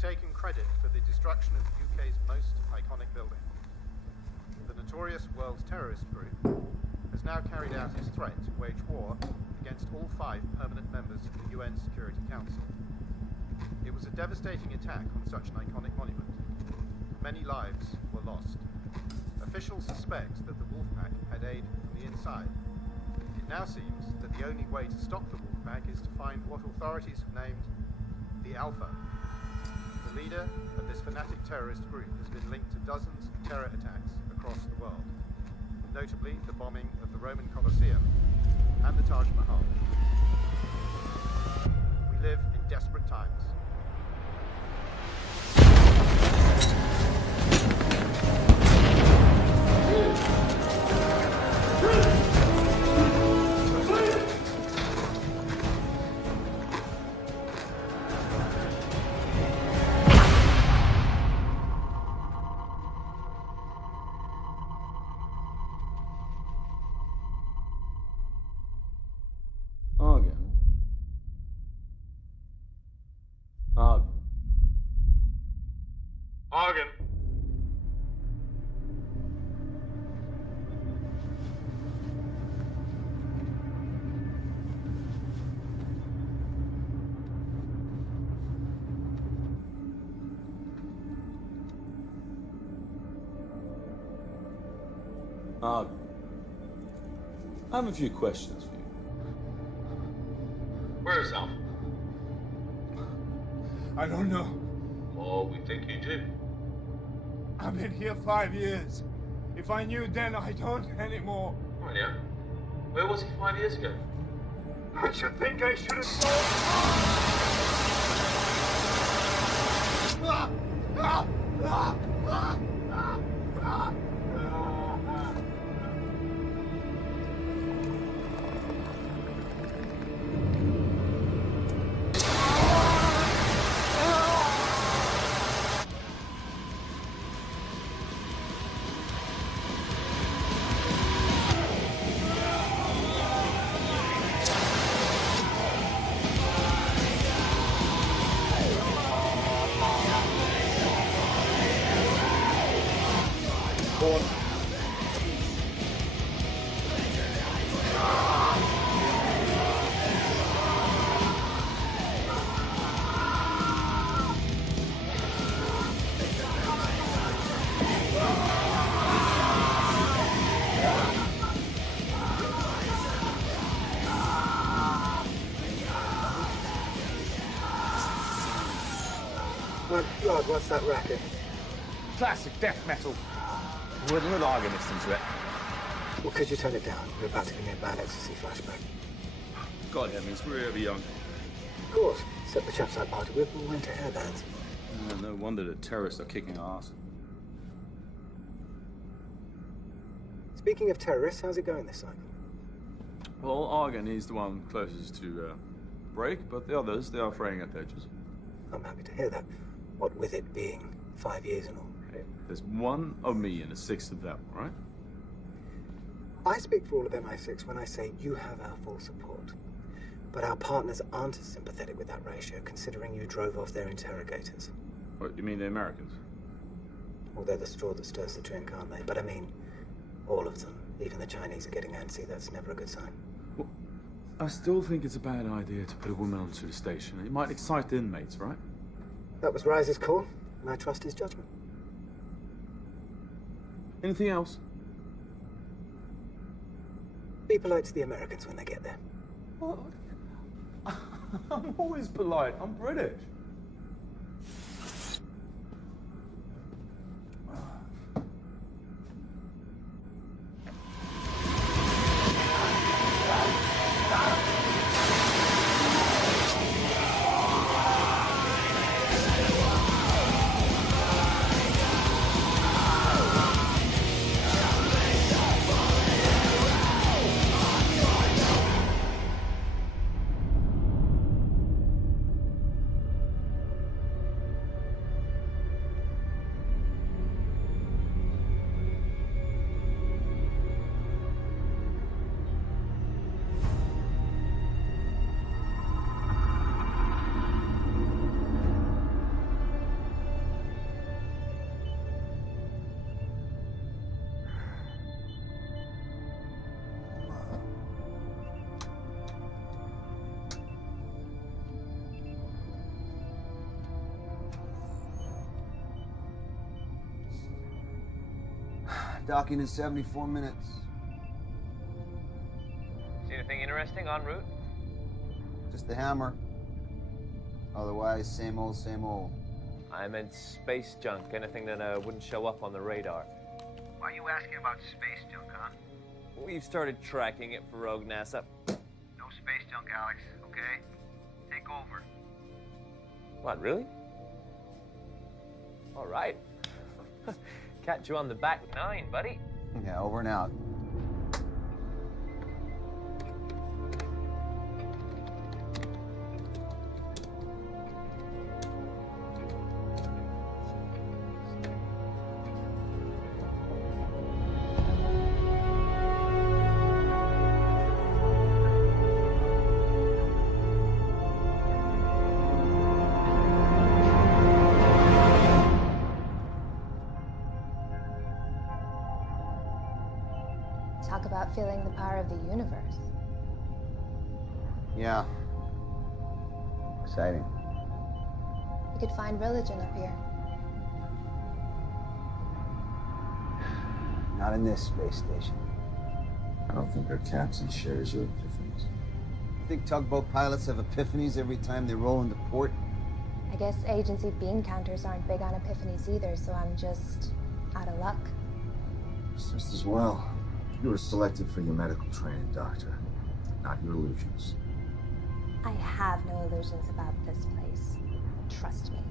taken credit for the destruction of the UK's most iconic building. The notorious World Terrorist Group has now carried out its threat to wage war against all 5 permanent members of the UN Security Council. It was a devastating attack on such an iconic monument. Many lives were lost. Officials suspect that the Wolfpack had aid from the inside. It now seems that the only way to stop the Wolfpack is to find what authorities have named the Alpha. The leader of this fanatic terrorist group has been linked to dozens of terror attacks across the world, notably the bombing of the Roman Colosseum and the Taj Mahal. We live in desperate times. I have a few questions for you. Where's Alf? I don't know. Oh, we think you do. I've been here 5 years. If I knew then, I don't anymore. Oh, yeah? Where was he 5 years ago? Don't you think I should have told? my God, what's that racket? Classic death metal. With a little organist into it. Well, could you turn it down? You're about to give me a bad ecstasy flashback. God heavens, we're ever young. Of course. Except the chaps I party with all went to airbands. No wonder the terrorists are kicking our ass. Speaking of terrorists, how's it going this cycle? Well, Argon, he's the one closest to break, but the others, they are fraying at the edges. I'm happy to hear that. What with it being 5 years and all. Hey, there's one of me and a sixth of them, right? I speak for all of MI6 when I say you have our full support. But our partners aren't as sympathetic with that ratio, considering you drove off their interrogators. What, you mean the Americans? Well, they're the straw that stirs the drink, aren't they? But I mean, all of them. Even the Chinese are getting antsy. That's never a good sign. Well, I still think it's a bad idea to put a woman onto the station. It might excite the inmates, right? That was Rise's call, and I trust his judgment. Anything else? Be polite to the Americans when they get there. What? I'm always polite. I'm British. Docking in 74 minutes. See anything interesting en route? Just the hammer. Otherwise, same old, same old. I meant space junk, anything that wouldn't show up on the radar. Why are you asking about space junk, huh? We've started tracking it for rogue NASA. No space junk, Alex, okay? Take over. What, really? All right. Catch you on the back nine, buddy. Yeah, over and out. Talk about feeling the power of the universe. Yeah. Exciting. You could find religion up here. Not in this space station. I don't think our captain shares your epiphanies. You think tugboat pilots have epiphanies every time they roll into port? I guess agency bean counters aren't big on epiphanies either, so I'm just out of luck. It's just as well. You were selected for your medical training, Doctor, not your illusions. I have no illusions about this place. Trust me.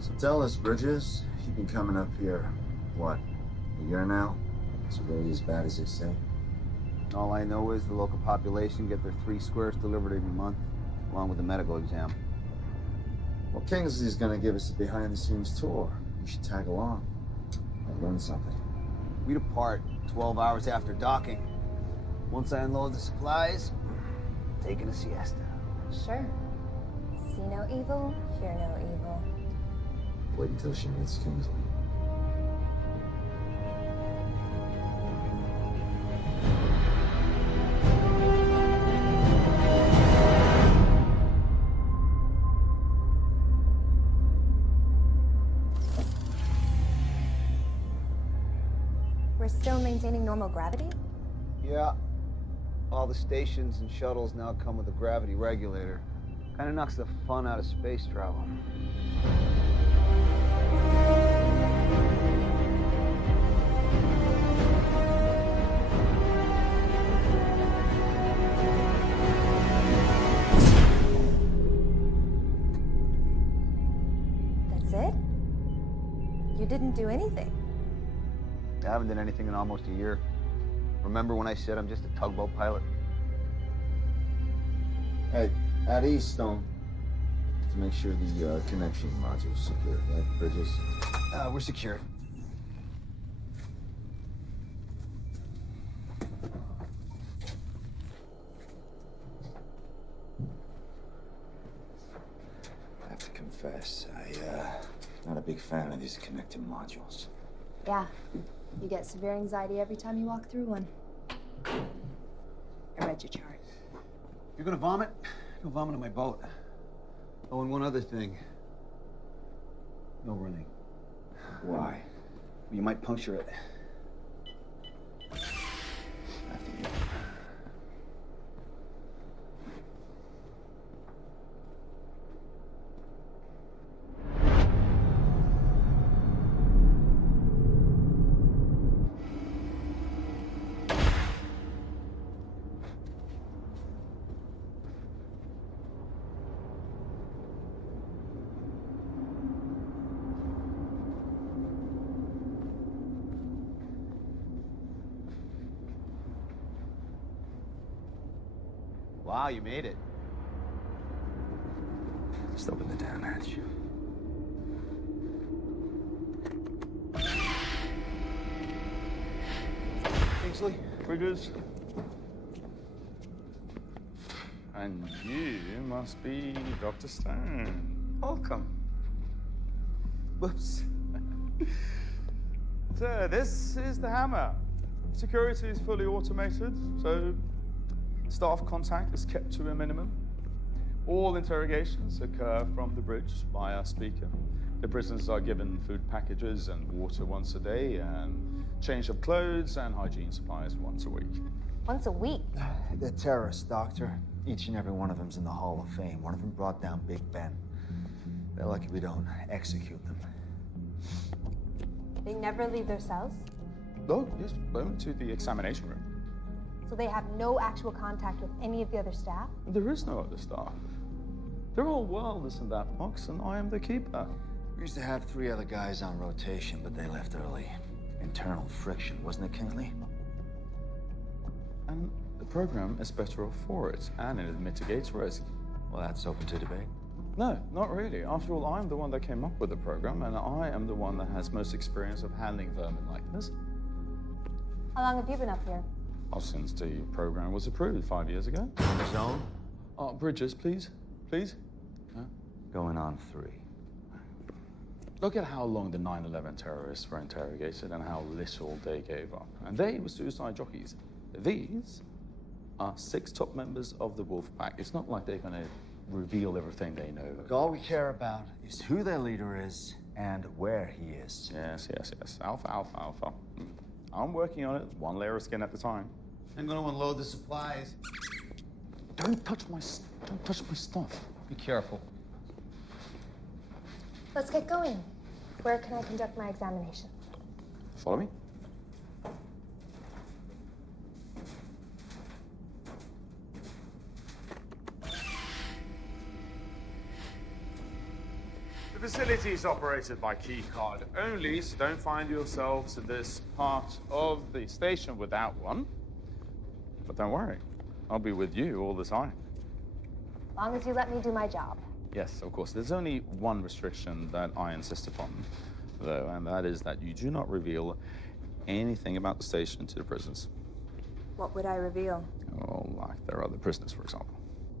So tell us, Bridges, you've been coming up here, what, a year now? Is it really as bad as they say? All I know is the local population get their 3 squares delivered every month, along with a medical exam. Well, Kingsley's gonna give us a behind-the-scenes tour. You should tag along. I'll learn something. We depart 12 hours after docking. Once I unload the supplies, taking a siesta. Sure. See no evil, hear no evil. Wait until she meets Kingsley. We're still maintaining normal gravity? Yeah. All the stations and shuttles now come with a gravity regulator. Kind of knocks the fun out of space travel. That's it? You didn't do anything. I haven't done anything in almost a year. Remember when I said I'm just a tugboat pilot? Hey, at Eastone, to make sure the connection module's secure, right? Bridges? We're secure. I have to confess, not a big fan of these connected modules. Yeah. You get severe anxiety every time you walk through one. I read your chart. If you're gonna vomit, go vomit on my boat. Oh, and one other thing. No running. Why? You might puncture it. After you. Wow, you made it. Just open the damn hatch. Kingsley, Bridges. And you must be Dr. Stone. Welcome. Whoops. So, this is the Hammer. Security is fully automated, so staff contact is kept to a minimum. All interrogations occur from the bridge via speaker. The prisoners are given food packages and water once a day, and change of clothes and hygiene supplies once a week. Once a week? They're terrorists, Doctor. Each and every one of them's in the Hall of Fame. One of them brought down Big Ben. They're lucky we don't execute them. They never leave their cells? Oh, yes, went to the examination room. So they have no actual contact with any of the other staff? There is no other staff. They're all wellness in that box, and I am the keeper. We used to have 3 other guys on rotation, but they left early. Internal friction, wasn't it, Kingsley? And the program is better off for it, and it mitigates risk. Well, that's open to debate. No, not really. After all, I'm the one that came up with the program, and I am the one that has most experience of handling vermin like this. How long have you been up here? Oh, since the program was approved 5 years ago. In the zone? Bridges, please. Please. Yeah. Going on 3. Look at how long the 9/11 terrorists were interrogated and how little they gave up. And they were suicide jockeys. These are 6 top members of the Wolf Pack. It's not like they're going to reveal everything they know. Look, all we care about is who their leader is and where he is. Yes, yes, yes. Alpha, alpha, alpha. I'm working on it, one layer of skin at a time. I'm gonna unload the supplies. Don't touch my stuff. Be careful. Let's get going. Where can I conduct my examination? Follow me. The facility is operated by key card only, so don't find yourselves in this part of the station without one. But don't worry, I'll be with you all the time. As long as you let me do my job. Yes, of course. There's only one restriction that I insist upon, though, and that is that you do not reveal anything about the station to the prisoners. What would I reveal? Oh, like there are other prisoners, for example.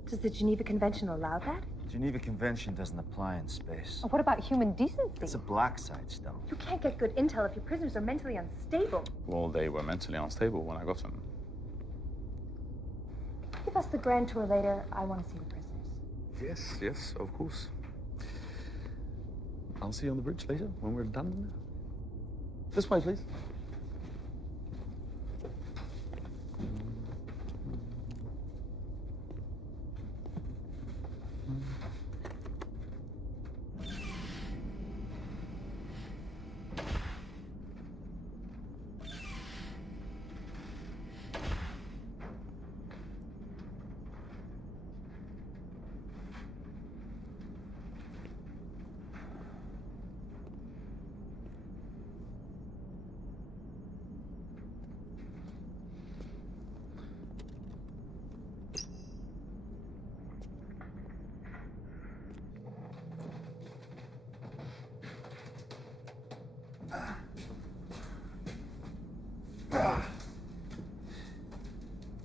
Does the Geneva Convention allow that? Geneva Convention doesn't apply in space. What about human decency? It's a black site, Stone. You can't get good intel if your prisoners are mentally unstable. Well, they were mentally unstable when I got them. Give us the grand tour later. I want to see the prisoners. Yes, yes, of course. I'll see you on the bridge later when we're done. This way, please.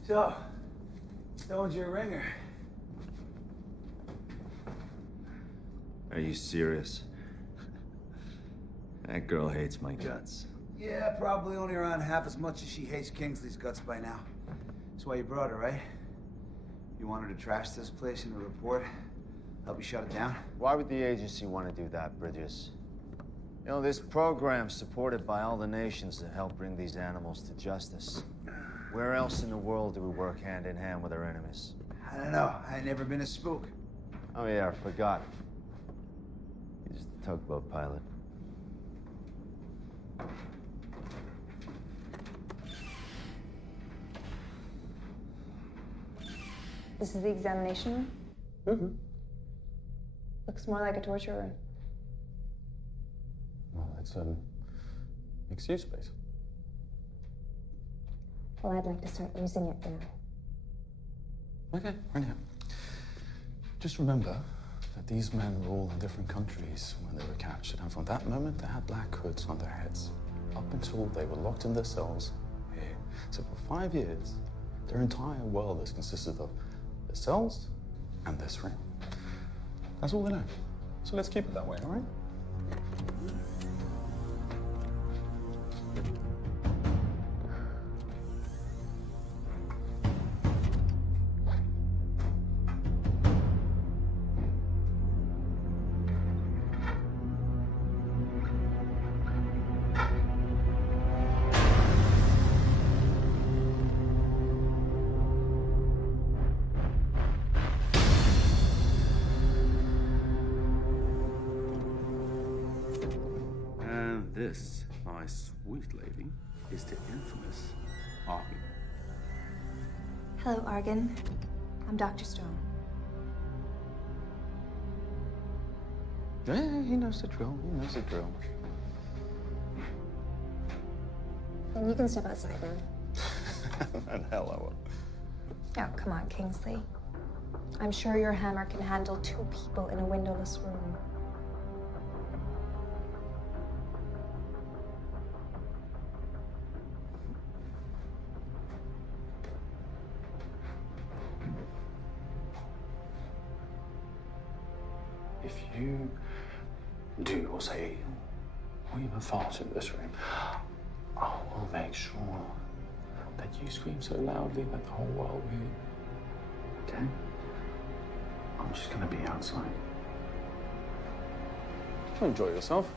So, Stone's your ringer. Are you serious? That girl hates my guts. Yeah, probably only around half as much as she hates Kingsley's guts by now. That's why you brought her, right? You want her to trash this place in a report? Help you shut it down? Why would the agency want to do that, Bridges? You know, this program's supported by all the nations that help bring these animals to justice. Where else in the world do we work hand in hand with our enemies? I don't know. I ain't never been a spook. Oh yeah, I forgot. He's the tugboat pilot. This is the examination room? Mm-hmm. Looks more like a torture room. Well, it's an mixed-use space. Well, I'd like to start using it now. Okay, right now. Just remember that these men were all in different countries when they were captured, and from that moment, they had black hoods on their heads, up until they were locked in their cells here. So for 5 years, their entire world has consisted of their cells and this room. That's all they know. So let's keep it that way, all right? This, my sweet lady, is the infamous Argen. Hello, Argen. I'm Dr. Stone. Yeah, he knows the drill. He knows the drill. Then you can step outside now. And hell I will. Oh, come on, Kingsley. I'm sure your hammer can handle 2 people in a windowless room. If you do or say or even fart in this room, I will make sure that you scream so loudly that the whole world will hear. Okay? I'm just gonna be outside. Enjoy yourself.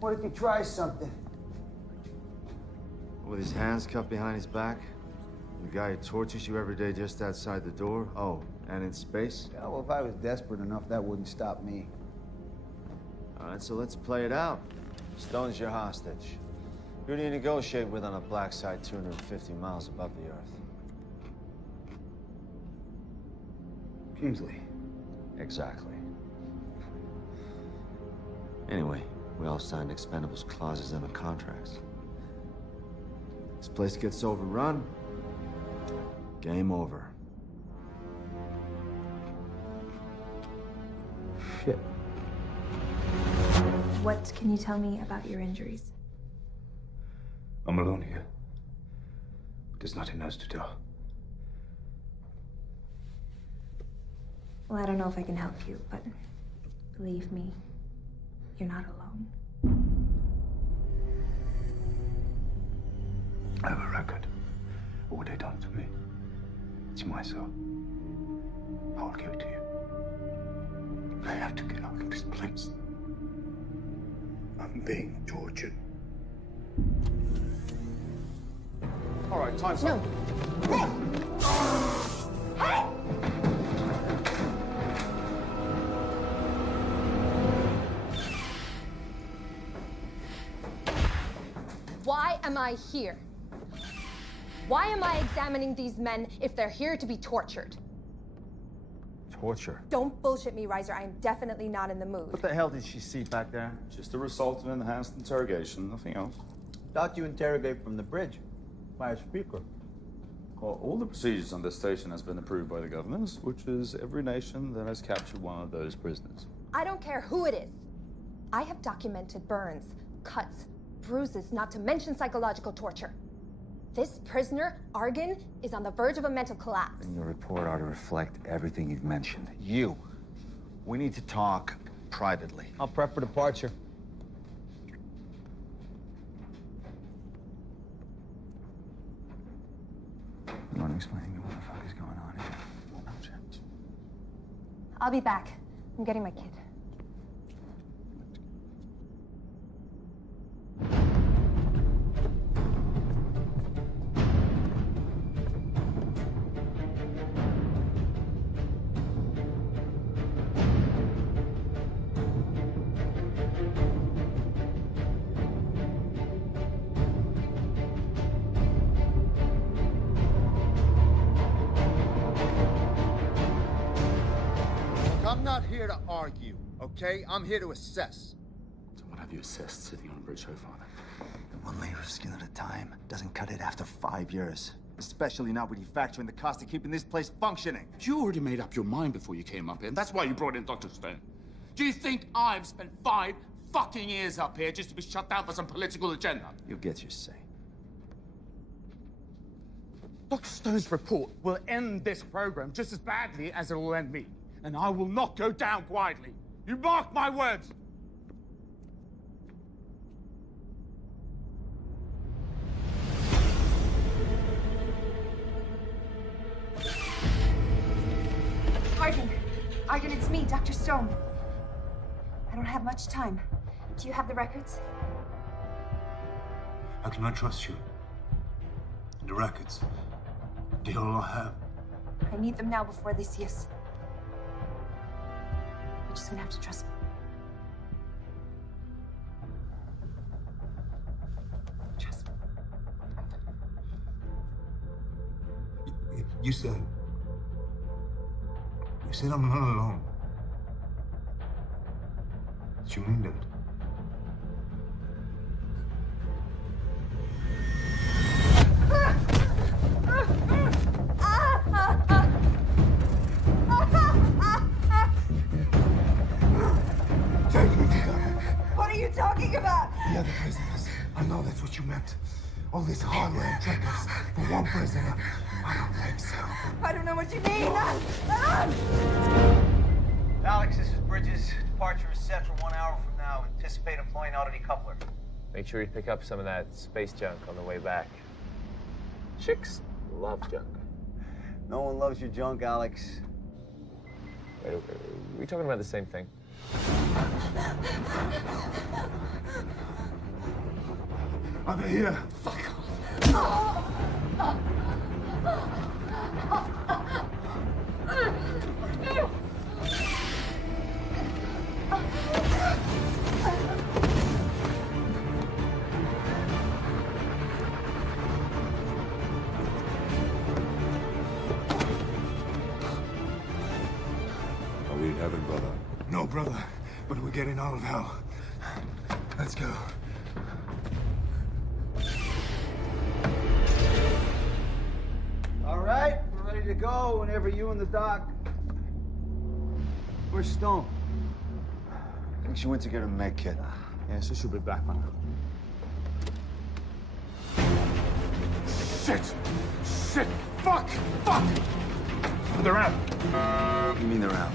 What if he tries something? With his hands cuffed behind his back? The guy who tortures you every day just outside the door? Oh, and in space? Yeah, well, if I was desperate enough, that wouldn't stop me. All right, so let's play it out. Stone's your hostage. Who do you negotiate with on a black site 250 miles above the Earth? Kingsley. Exactly. Anyway, we all signed expendables clauses in the contracts. This place gets overrun, game over. Shit. What can you tell me about your injuries? I'm alone here. There's nothing else to do. Well, I don't know if I can help you, but believe me, you're not alone. I have a record of what they done to me. It's my soul. I will give it to you. I have to get out of this place. I'm being tortured. All right, time's up. Why am I here? Why am I examining these men if they're here to be tortured? Torture. Don't bullshit me, Reiser. I am definitely not in the mood. What the hell did she see back there? Just a result of enhanced interrogation, nothing else. Thought you interrogate from the bridge by a speaker. Well, all the procedures on this station has been approved by the governors, which is every nation that has captured one of those prisoners. I don't care who it is. I have documented burns, cuts, bruises, not to mention psychological torture. This prisoner, Argan, is on the verge of a mental collapse. And your report ought to reflect everything you've mentioned. We need to talk privately. I'll prep for departure. You want to explain to me what the fuck is going on here? No chance. I'll be back. I'm getting my kid. I'm not here to argue, okay? I'm here to assess. So what have you assessed sitting on a bridge so far, then? One layer of skin at a time doesn't cut it after 5 years. Especially not when you factor in the cost of keeping this place functioning. You already made up your mind before you came up here, and that's why you brought in Dr. Stone. Do you think I've spent 5 fucking years up here just to be shut down for some political agenda? You'll get your say. Dr. Stone's report will end this program just as badly as it will end me. And I will not go down quietly. You mark my words! Argan, it's me, Dr. Stone. I don't have much time. Do you have the records? How can I trust you? The records. They all I have. I need them now before they see us. You're just gonna have to trust me. Trust me. You said I'm not alone. Do you mean that? Take me to them. What are you talking about? The other prisoners. I know that's what you meant. All this hardware and trinkets for one prisoner. I don't think so. I don't know what you mean. Alex, this is Bridges. Departure is set for 1 hour from now. Anticipate employing auto decoupler. Make sure you pick up some of that space junk on the way back. Chicks love junk. No one loves your junk, Alex. Wait, are we talking about the same thing? I'll be here. Fuck off. Are we in heaven, brother? No, brother. But we're getting out of hell. Let's go. All right, we're ready to go whenever you and the doc. Where's Stone? I think she went to get her med kit. Yeah, so she'll be back by now. Shit! Shit! Fuck! Fuck! They're out. You mean they're out?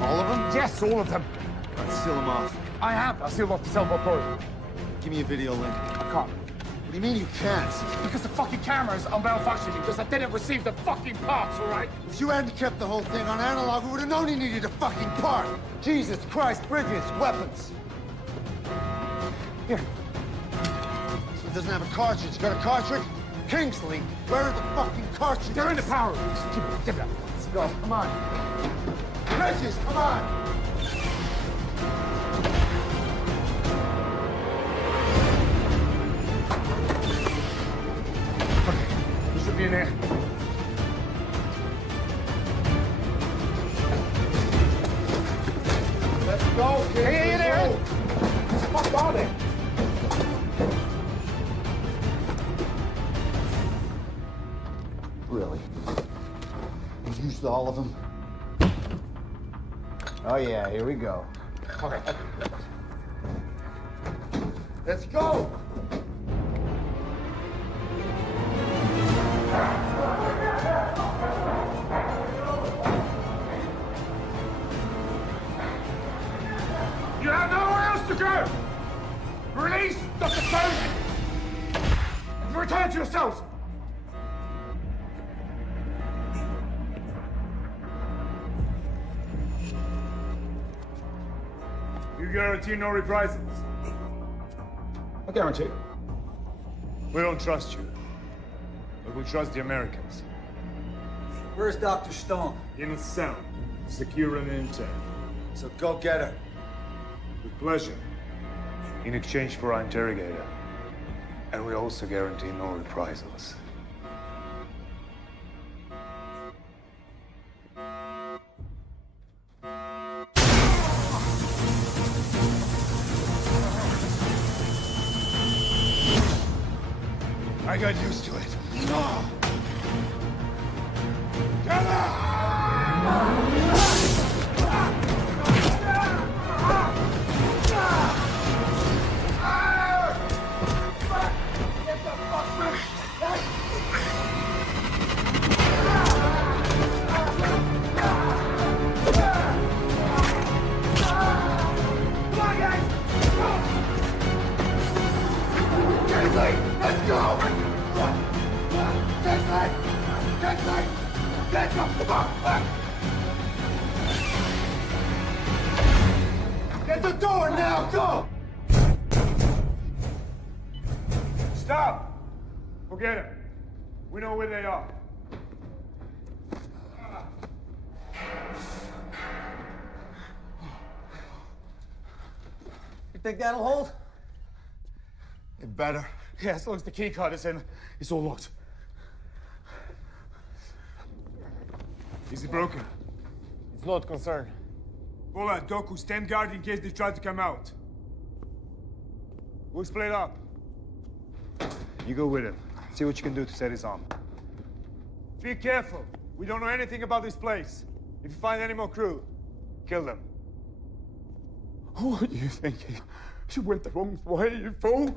All of them? Yes, all of them. Let's seal them off. I have. I'll seal off the cell phone program. Give me a video link. I can't. What do you mean you can't? Because the fucking cameras are malfunctioning because I didn't receive the fucking parts, all right? If you hadn't kept the whole thing on analog, we would have known you needed a fucking part. Jesus Christ, Bridges, weapons. Here. So it doesn't have a cartridge. You got a cartridge? Kingsley, where are the fucking cartridges? They're in the power room. Give it up. Let's go. Come on. Bridges, come on. Okay. We should be in there. go, kid. Hey, Let's there. go. What the fuck are they? Really? You used all of them? Oh yeah, here we go. Okay. Let's go. You have nowhere else to go! Release Dr. Stone and return to yourselves! You guarantee no reprisals? I guarantee. We don't trust you, but we trust the Americans. Where's Dr. Stone? In a cell, secure and intact. So go get her. With pleasure. In exchange for our interrogator. And we also guarantee no reprisals. I got used to it. Let's go! Get the fuck back! Get the door now, go! Stop! Forget it. We know where they are. You think that'll hold? It better. Yeah, as long as the key card is in, it's all locked. Is it broken? It's not concerned. Hold on, Doku, stand guard in case they try to come out. We'll split up. You go with him. See what you can do to set his arm. Be careful. We don't know anything about this place. If you find any more crew, kill them. What are you thinking? You went the wrong way, you fool.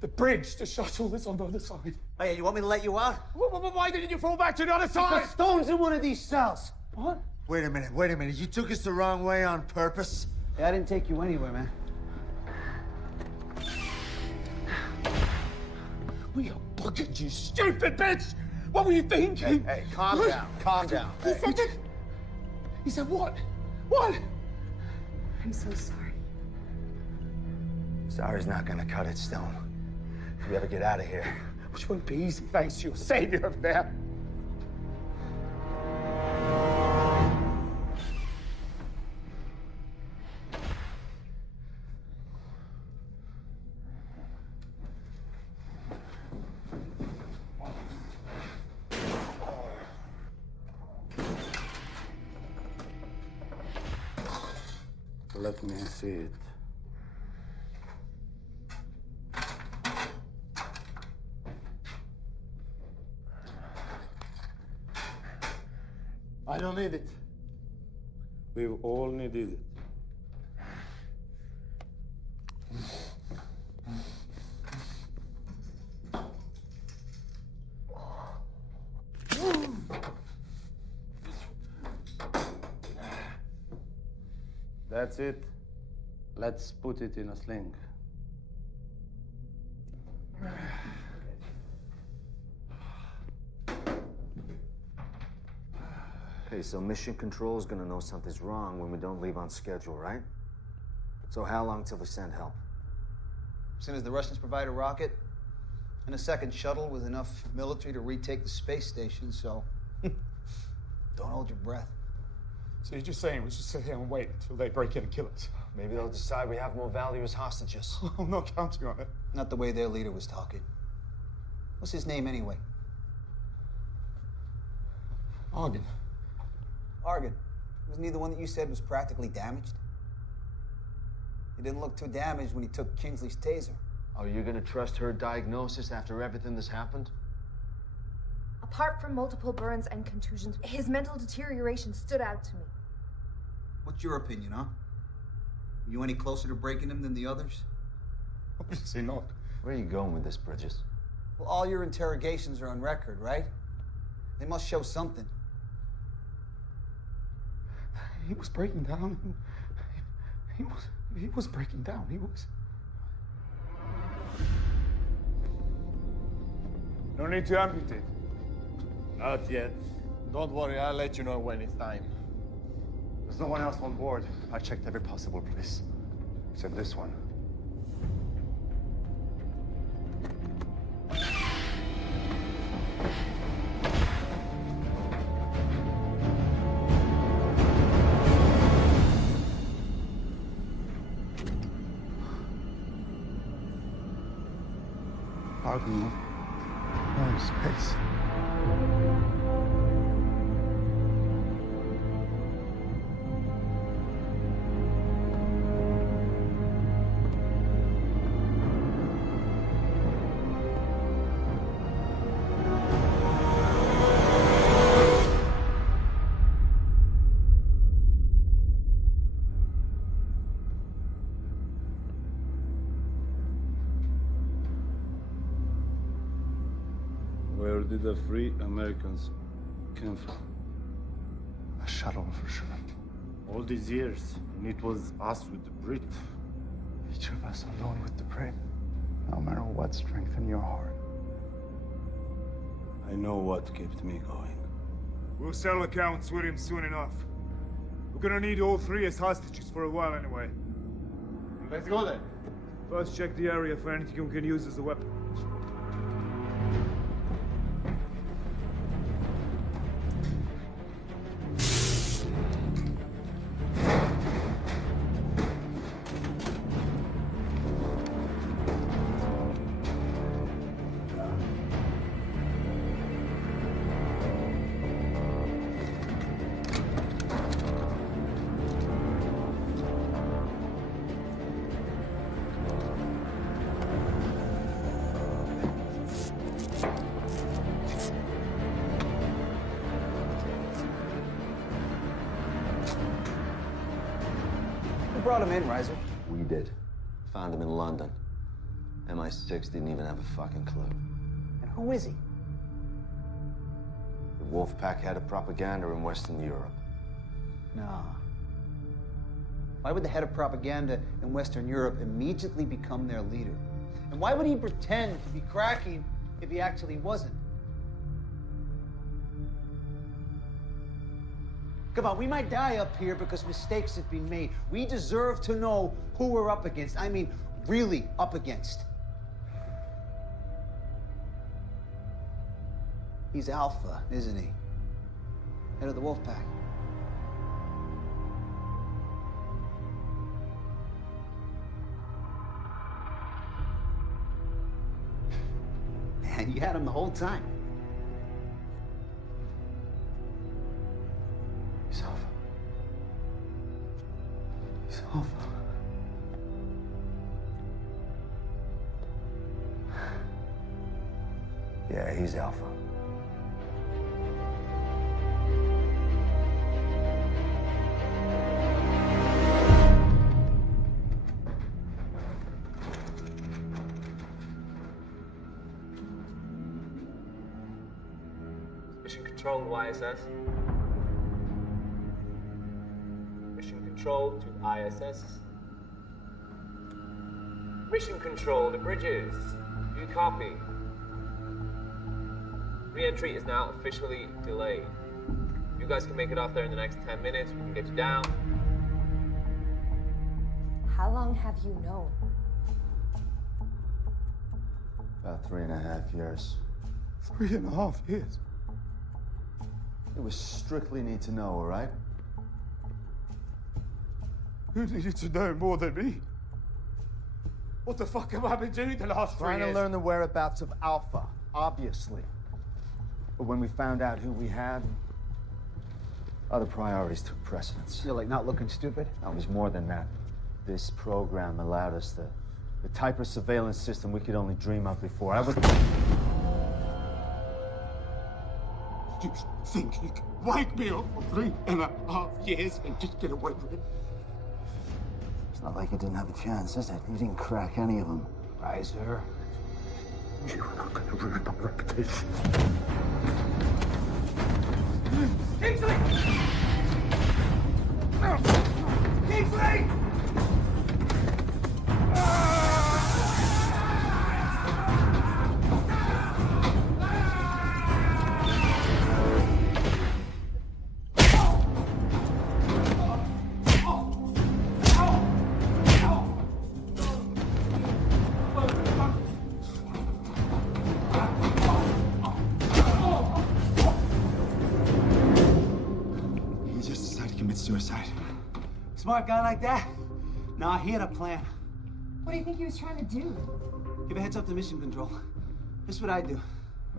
The bridge, the shuttle is on the other side. Hey, you want me to let you out? Why didn't you fall back to the other side? Because Stone's in one of these cells. What? Wait a minute. You took us the wrong way on purpose? Yeah, I didn't take you anywhere, man. We are bugging, you stupid bitch! What were you thinking? Hey, calm down, calm down. He said that. He said what? What? I'm so sorry. Sorry's not gonna cut it, Stone. If we ever get out of here. Which won't be easy, thanks to your savior over there. Let me see it. I don't need it. We've all needed it. That's it. Let's put it in a sling. Hey, so Mission Control is gonna know something's wrong when we don't leave on schedule, right? So how long till they send help? As soon as the Russians provide a rocket and a second shuttle with enough military to retake the space station, so don't hold your breath. So you're just saying we should sit here and wait until they break in and kill us? Maybe they'll decide we have more value as hostages. I'm not counting on it. Not the way their leader was talking. What's his name anyway? Argon. Argon. Wasn't he the one that you said was practically damaged? He didn't look too damaged when he took Kingsley's taser. Are you gonna trust her diagnosis after everything that's happened? Apart from multiple burns and contusions, his mental deterioration stood out to me. What's your opinion, huh? Are you any closer to breaking him than the others? Obviously not. Where are you going with this, Bridges? Well, all your interrogations are on record, right? They must show something. He was breaking down. He was breaking down. He was. No need to amputate. Not yet. Don't worry, I'll let you know when it's time. There's no one else on board. I checked every possible place, except this one. Argon. Oh, space. Where did the free Americans come from? A shuttle, for sure. All these years, and it was us with the Brit. Each of us alone with the prey. No matter what strengthen your heart. I know what kept me going. We'll settle accounts with him soon enough. We're gonna need all three as hostages for a while anyway. Let's go then. First, check the area for anything we can use as a weapon. Who brought him in, Reiser? We did. Found him in London. MI6 didn't even have a fucking clue. And who is he? The Wolfpack head of propaganda in Western Europe. Nah. Why would the head of propaganda in Western Europe immediately become their leader? And why would he pretend to be cracking if he actually wasn't? Come on, we might die up here because mistakes have been made. We deserve to know who we're up against. I mean, really up against. He's Alpha, isn't he? Head of the Wolfpack. Man, you had him the whole time. He's Alpha. He's Alpha. Yeah, he's Alpha. Mission Control to ISS. Mission Control to ISS. Mission Control to Bridges. Do you copy? Re-entry is now officially delayed. You guys can make it off there in the next 10 minutes. We can get you down. How long have you known? About 3.5 years. 3.5 years? It was strictly need to know, all right? You needed to know more than me. What the fuck have I been doing the last 3 years? Trying to learn the whereabouts of Alpha, obviously. But when we found out who we had, other priorities took precedence. You're like not looking stupid? That was more than that. This program allowed us the type of surveillance system we could only dream of before. I was... You think you can wipe me up for 3.5 years and just get away with it? It's not like you didn't have a chance, is it? You didn't crack any of them. Right, sir? You are not going to ruin my reputation. Kingsley! Kingsley! He just decided to commit suicide. Smart guy like that? Nah, he had a plan. What do you think he was trying to do? Give a heads up to mission control. This is what I do.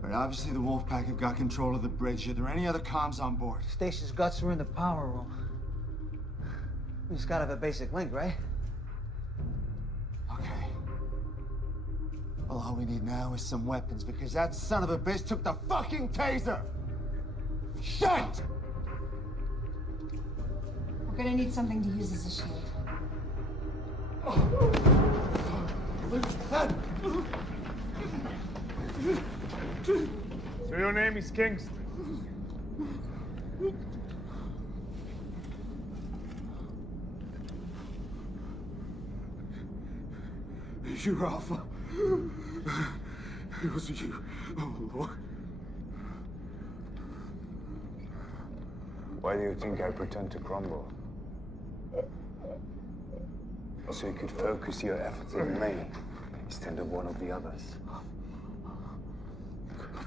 All right, obviously the Wolfpack have got control of the bridge. Are there any other comms on board? Station's guts were in the power room. We just gotta have a basic link, right? Okay. Well, all we need now is some weapons, because that son of a bitch took the fucking taser! Shit! We're gonna need something to use as a shield. So your name is Kingston? You, Alpha. It was you. Oh, Lord. Why do you think I pretend to crumble? So you could focus your efforts in me instead of one of the others.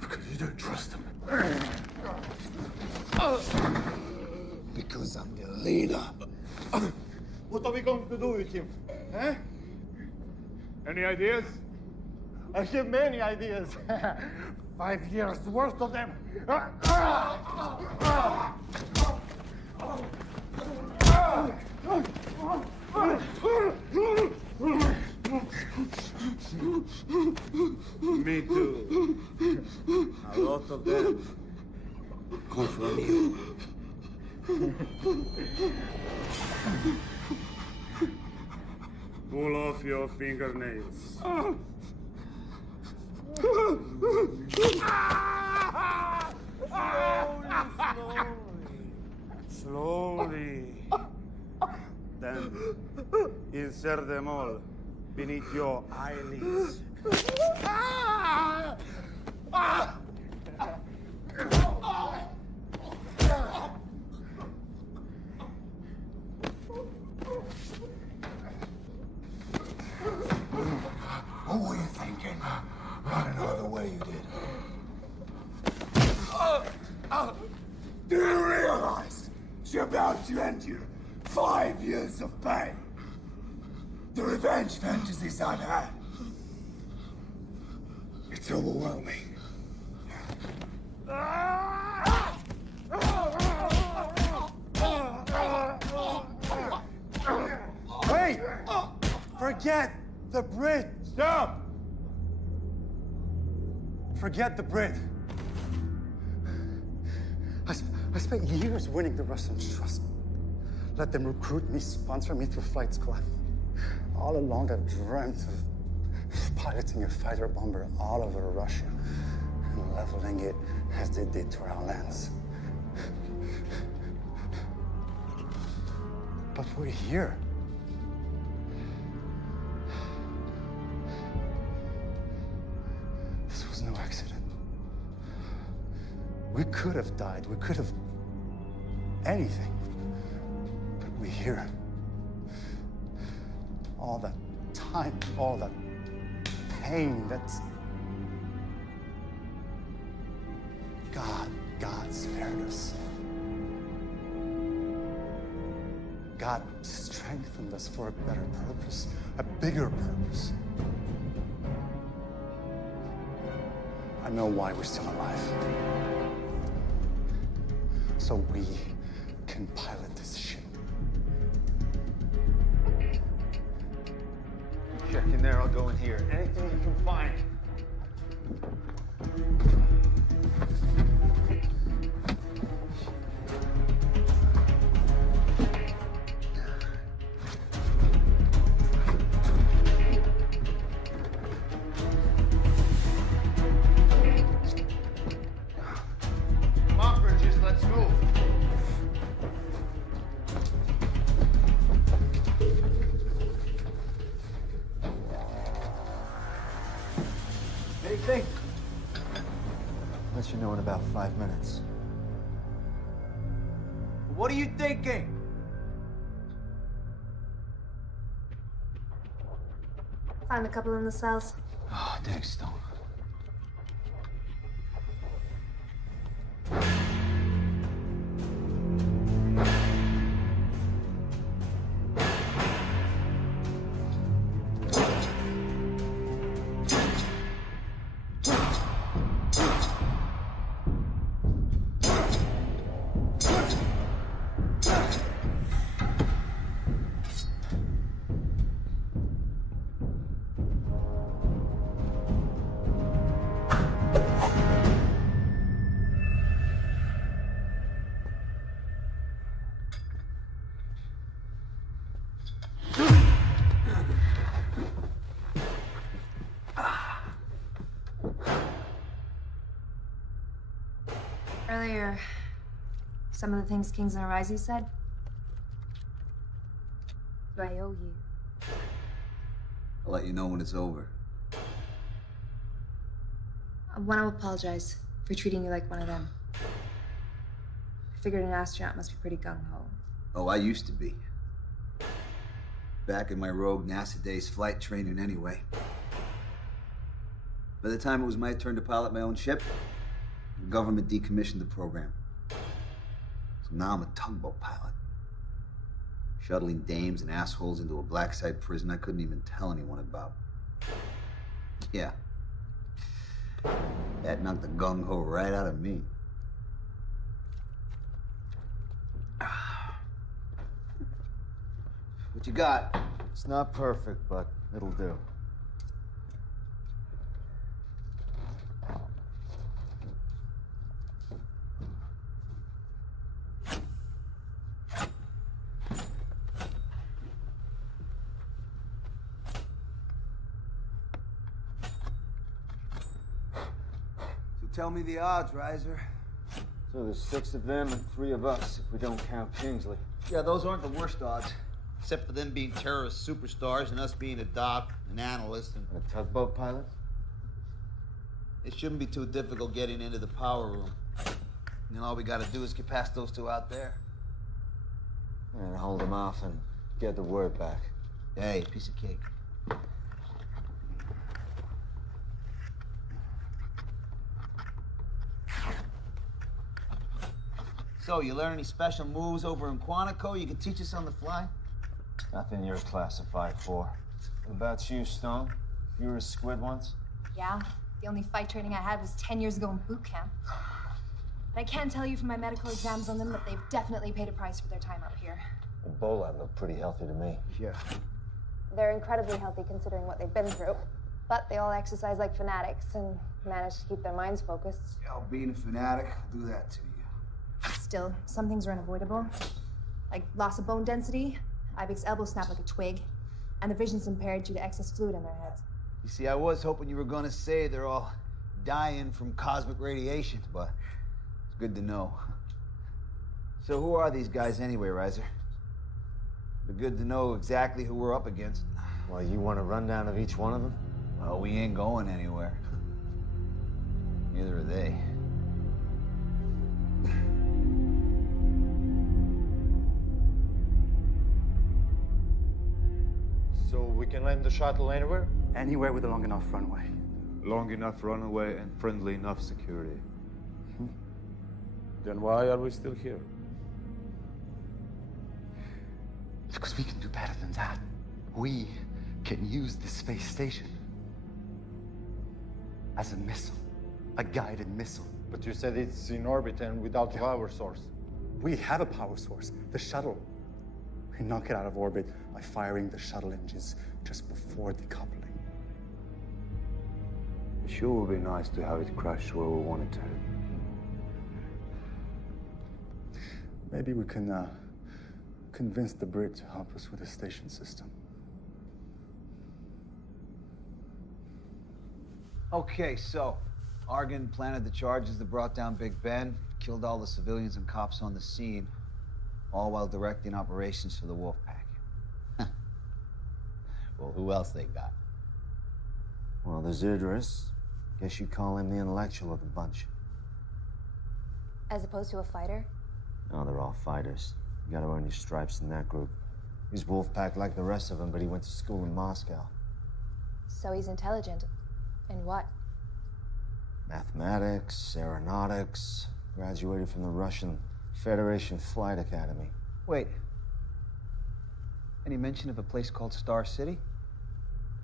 Because you don't trust him. Because I'm the leader. What are we going to do with him? Eh? Any ideas? I have many ideas. 5 years worth of them. Me too. A lot of them come from you. Pull off your fingernails. Slowly. Then insert them all beneath your eyelids. What were you thinking? I don't know the way you did. Do you realize you're about to enter 5 years of pain? The revenge fantasies I've had. It's overwhelming. Wait! Forget the bridge! Stop! Forget the bridge. I spent years winning the Russian trust. Let them recruit me, sponsor me through flight school. All along, I've dreamt of piloting a fighter bomber all over Russia and leveling it as they did to our lands. But we're here. This was no accident. We could have died. We could have anything. But we're here. All that time, all that pain, that's... God spared us. God strengthened us for a better purpose, a bigger purpose. I know why we're still alive. So we can pilot this ship. Go in here. Anything you can find. Come on, Bridges, let's move. Anything? Let you know in about 5 minutes. What are you thinking? Found a couple in the cells. Oh, thanks, Stone. Earlier, some of the things Kings and Arizi said, I owe you. I'll let you know when it's over. I want to apologize for treating you like one of them. I figured an astronaut must be pretty gung-ho. Oh, I used to be. Back in my rogue NASA days flight training anyway. By the time it was my turn to pilot my own ship, the government decommissioned the program. So now I'm a tugboat pilot. Shuttling dames and assholes into a black site prison I couldn't even tell anyone about. Yeah. That knocked the gung-ho right out of me. What you got? It's not perfect, but it'll do. Tell me the odds, Riser. So there's 6 of them and 3 of us, if we don't count Kingsley. Yeah, those aren't the worst odds. Except for them being terrorist superstars and us being a doc, an analyst, and... A tugboat pilot? It shouldn't be too difficult getting into the power room. And all we gotta do is get past those 2 out there. And hold them off and get the word back. Hey, piece of cake. So, you learn any special moves over in Quantico you can teach us on the fly? Nothing you're classified for. What about you, Stone? You were a squid once? Yeah, the only fight training I had was 10 years ago in boot camp. But I can tell you from my medical exams on them that they've definitely paid a price for their time up here. Ebola looked pretty healthy to me. Yeah. They're incredibly healthy considering what they've been through. But they all exercise like fanatics and manage to keep their minds focused. Yo, being a fanatic, I'll do that to you. Still, some things are unavoidable. Like loss of bone density, Ibex elbow snap like a twig, and the vision's impaired due to excess fluid in their heads. You see, I was hoping you were gonna say they're all dying from cosmic radiation, but it's good to know. So who are these guys anyway, Riser? It'd be good to know exactly who we're up against. Well, you want a rundown of each one of them? Well, we ain't going anywhere. Neither are they. So we can land the shuttle anywhere? Anywhere with a long enough runway. Long enough runway and friendly enough security. Then why are we still here? Because we can do better than that. We can use the space station as a missile, a guided missile. But you said it's in orbit and without power source. We have a power source, the shuttle. We knock it out of orbit by firing the shuttle engines just before decoupling. It sure would be nice to have it crash where we want it to. Maybe we can convince the Brit to help us with the station system. Okay, so Argon planted the charges that brought down Big Ben, killed all the civilians and cops on the scene, all while directing operations for the Wolfpack. Well, who else they got? Well, there's Idris. Guess you call him the intellectual of the bunch. As opposed to a fighter? No, they're all fighters. You gotta earn your stripes in that group. He's Wolfpack like the rest of them, but he went to school in Moscow. So he's intelligent. In what? Mathematics, aeronautics, graduated from the Russian Federation Flight Academy. Wait. Any mention of a place called Star City?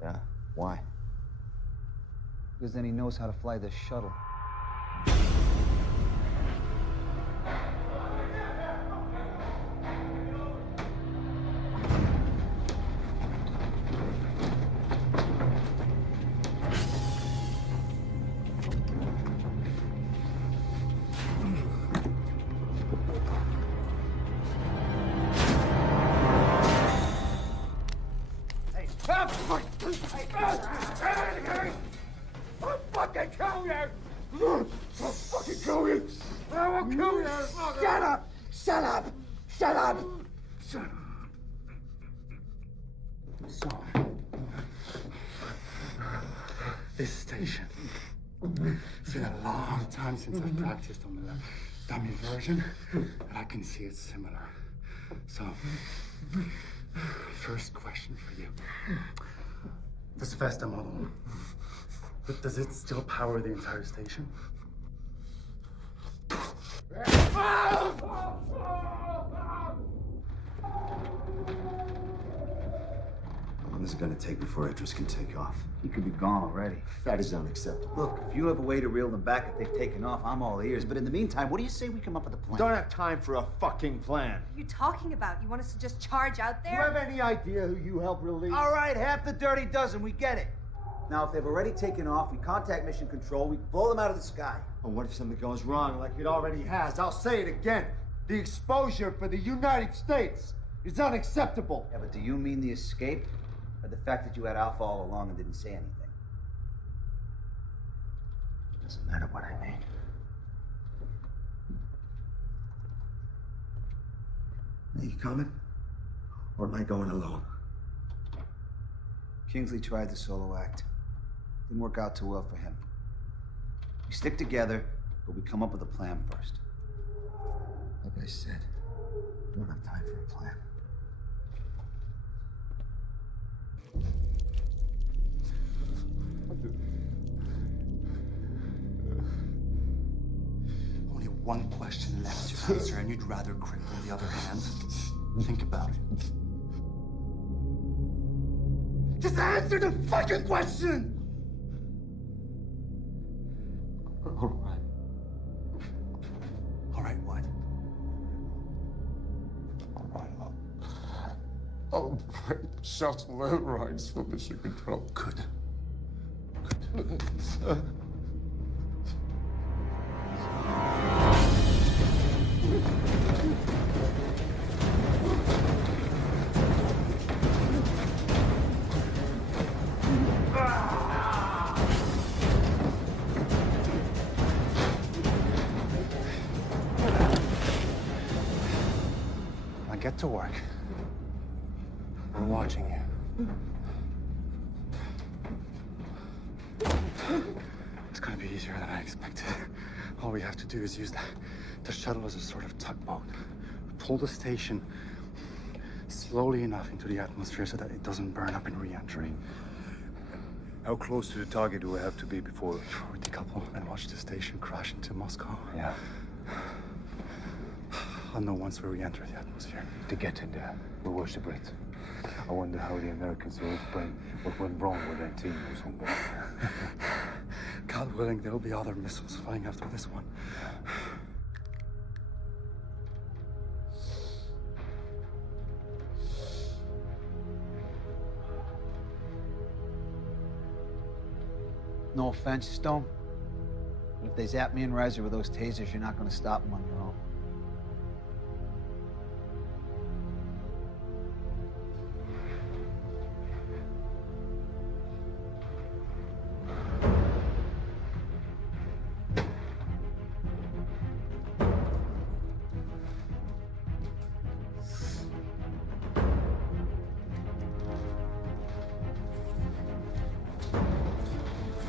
Yeah, why? Because then he knows how to fly this shuttle. I'll fucking kill you! I'll fucking kill you! I will kill you! Shut up! Shut up! Shut up! Shut up! So, this station. It's been a long time since I've practiced on the dummy version, and I can see it's similar. So, first question for you. This Vesta model, does it still power the entire station? How long is it gonna take before Idris can take off? He could be gone already. That is unacceptable. Look, if you have a way to reel them back if they've taken off, I'm all ears. But in the meantime, what do you say we come up with a plan? Don't have time for a fucking plan. What are you talking about? You want us to just charge out Do there? you have any idea who you helped release? All right, half the dirty dozen, we get it. Now, if they've already taken off, we contact Mission Control, we blow them out of the sky. And what if something goes wrong like it already has? I'll say it again. The exposure for the United States is unacceptable. Yeah, but do you mean the escape? Or the fact that you had Alpha all along and didn't say anything? Doesn't matter what I mean. Are you coming? Or am I going alone? Kingsley tried the solo act. Didn't work out too well for him. We stick together, but we come up with a plan first. Like I said, we don't have time for a plan. Only one question left to answer, and you'd rather cripple the other hand? Think about it. Just answer the fucking question! All right. All right, what? All right, I'll break shuttle air rights for Mission Control. Good. Now get to work. We're watching you. It's gonna be easier than I expected. All we have to do is use the shuttle as a sort of tugboat. Pull the station slowly enough into the atmosphere so that it doesn't burn up in re-entry. How close to the target do we have to be before we decouple and watch the station crash into Moscow? Yeah. I'll know once we re-enter the atmosphere. To get in there, we watch the Brits. I wonder how the Americans will explain what went wrong with their team was on board. God willing, there'll be other missiles flying after this one. No offense, Stone. But if they zap me and Reiser with those tasers, you're not gonna stop them on your own.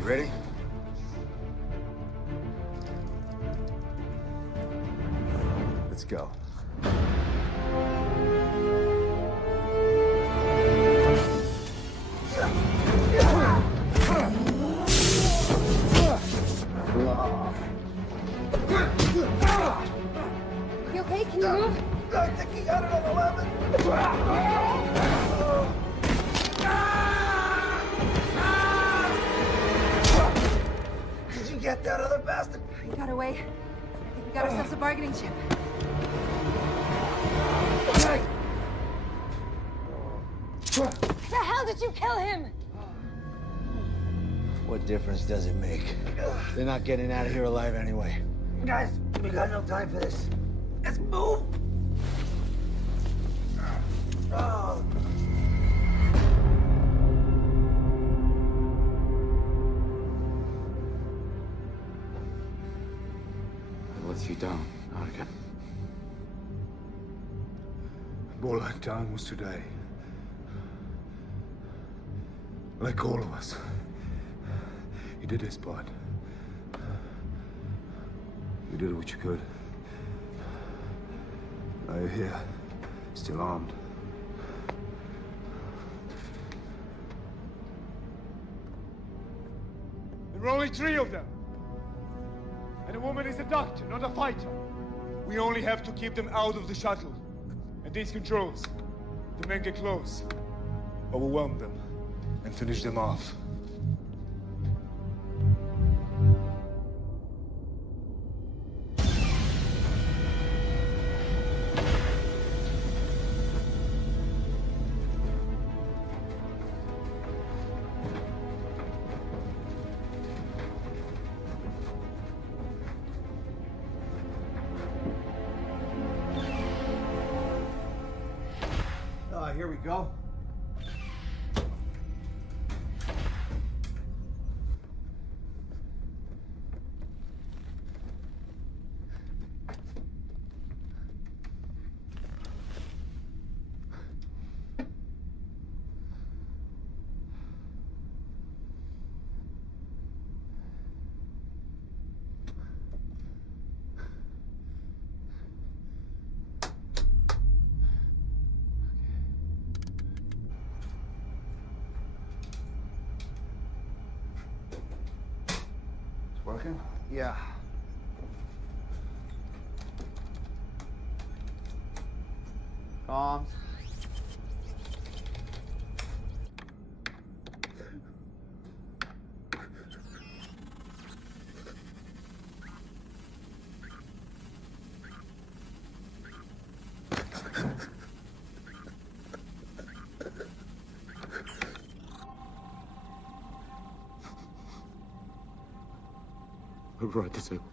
You ready? Let's go. You okay? Can you move? I think he got it on 11. Did you get that other bastard? He got away. I think we got ourselves a bargaining chip. The hell did you kill him? What difference does it make? They're not getting out of here alive anyway. Guys, we got no time for this. Let's move. Oh. I let you down, Argan. All I've done was today. Like all of us. You did his part. You did what you could. Now you're here, still armed. There are only 3 of them. And the woman is a doctor, not a fighter. We only have to keep them out of the shuttle. And these controls. The men get close. Overwhelm them. And finish them off. Here we go. Working? Yeah. Comms. Right, disabled.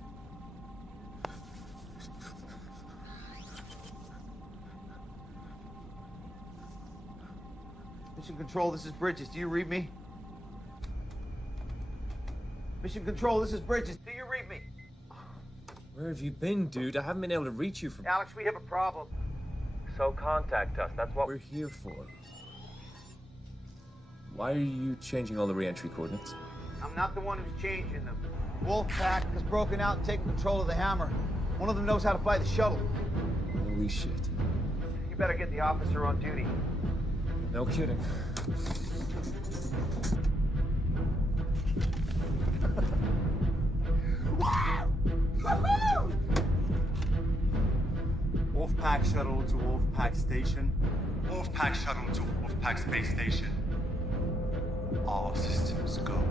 Mission Control, this is Bridges. Do you read me? Mission Control, this is Bridges. Do you read me? Where have you been, dude? I haven't been able to reach you for... Alex, we have a problem. So contact us. That's what we're here for. Why are you changing all the re-entry coordinates? I'm not the one who's changing them. Wolfpack has broken out and taken control of the Hammer. One of them knows how to fly the shuttle. Holy shit. You better get the officer on duty. No kidding. Wolfpack shuttle to Wolfpack station. Wolfpack shuttle to Wolfpack space station. All systems go.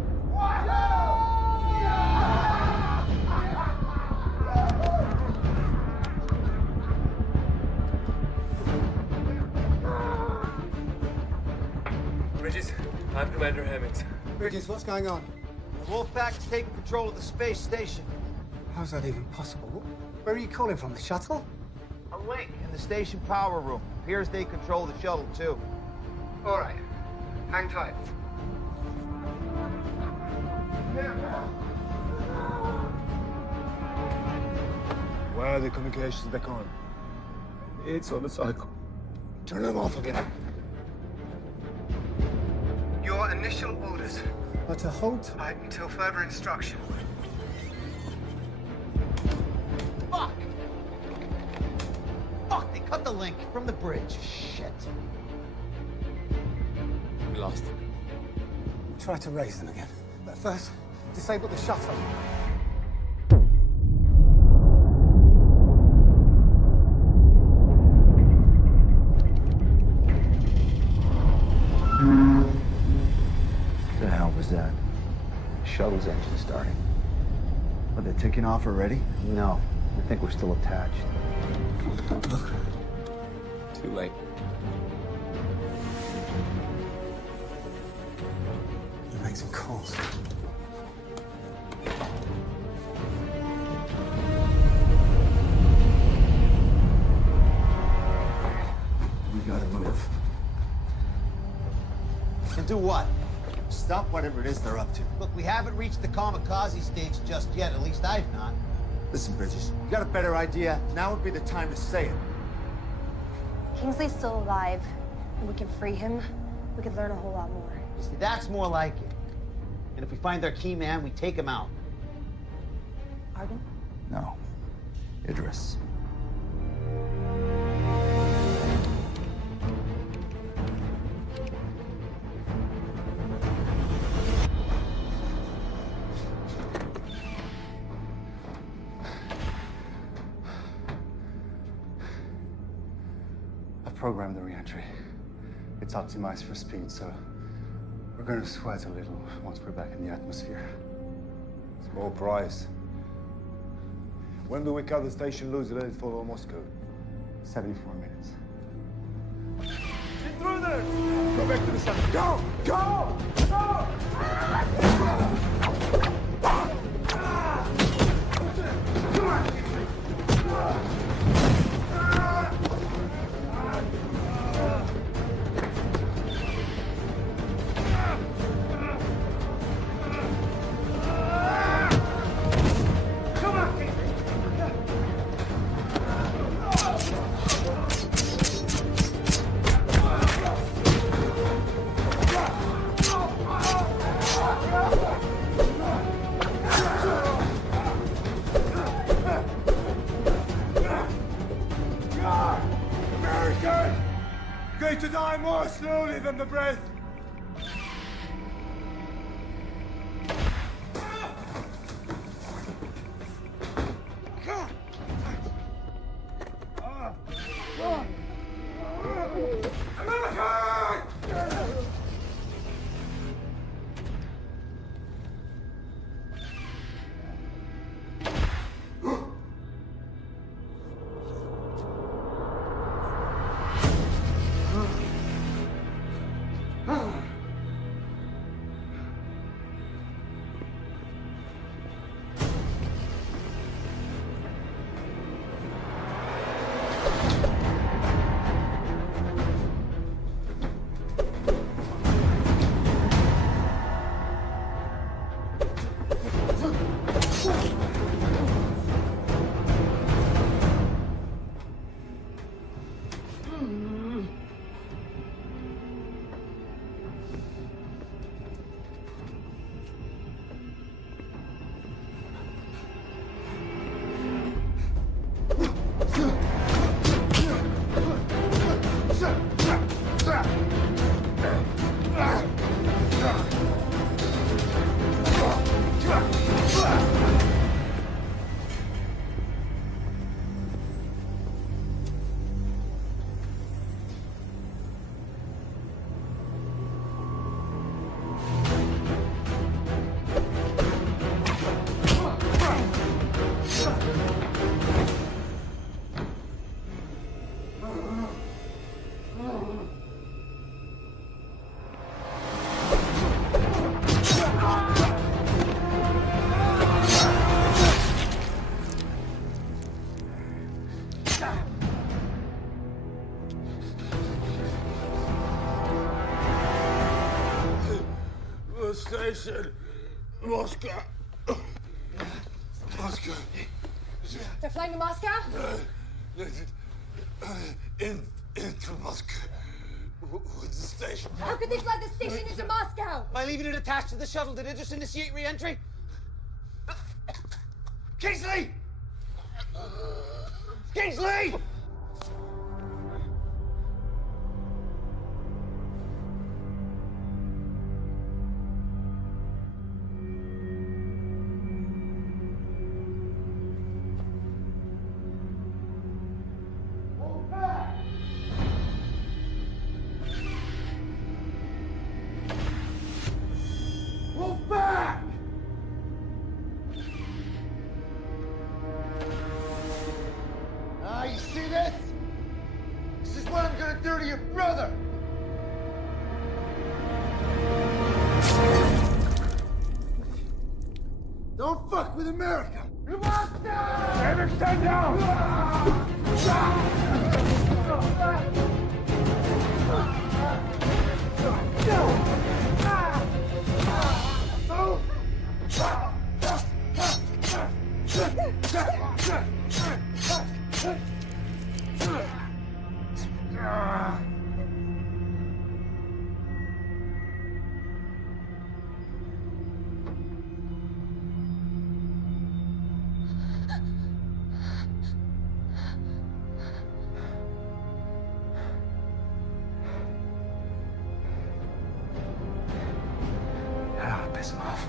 Bridges, I'm Commander Hemmings. Bridges, what's going on? Wolfpack's taking control of the space station. How's that even possible? Where are you calling from? The shuttle? A link in the station power room. Appears they control the shuttle, too. All right. Hang tight. Where are the communications back on? It's on the cycle. Turn them off again. Your initial orders are to hold tight until further instruction. Fuck! Fuck, they cut the link from the bridge. Shit. We lost him. Try to raise them again. But first, disable the shuttle. The hell was that? Shuttle's engine starting. Are they taking off already? No. I think we're still attached. Too late. You make some calls. We gotta move. And do what? Stop whatever it is they're up to. Look, we haven't reached the kamikaze stage just yet. At least I've not. Listen, Bridges, you got a better idea? Now would be the time to say it. Kingsley's still alive, and we can free him. We could learn a whole lot more. You see, that's more like it. And if we find their key man, we take him out. Arden? No. Idris. I've programmed the re-entry. It's optimized for speed, so we're going to sweat a little once we're back in the atmosphere. Small price. When do we cut the station loose and let it follow Moscow? 74 minutes. Get through there! Go back to the sun. Go! Go! Go! American! Going to die more slowly than the breath! Station, Moscow. Moscow. They're flying to Moscow? Into Moscow. With the station. How could they fly the station into Moscow? By leaving it attached to the shuttle, did it just initiate re-entry? Kingsley! Kingsley! You see this? This is what I'm gonna do to your brother! Don't fuck with America! You must die! Stand down! I ought to piss him off.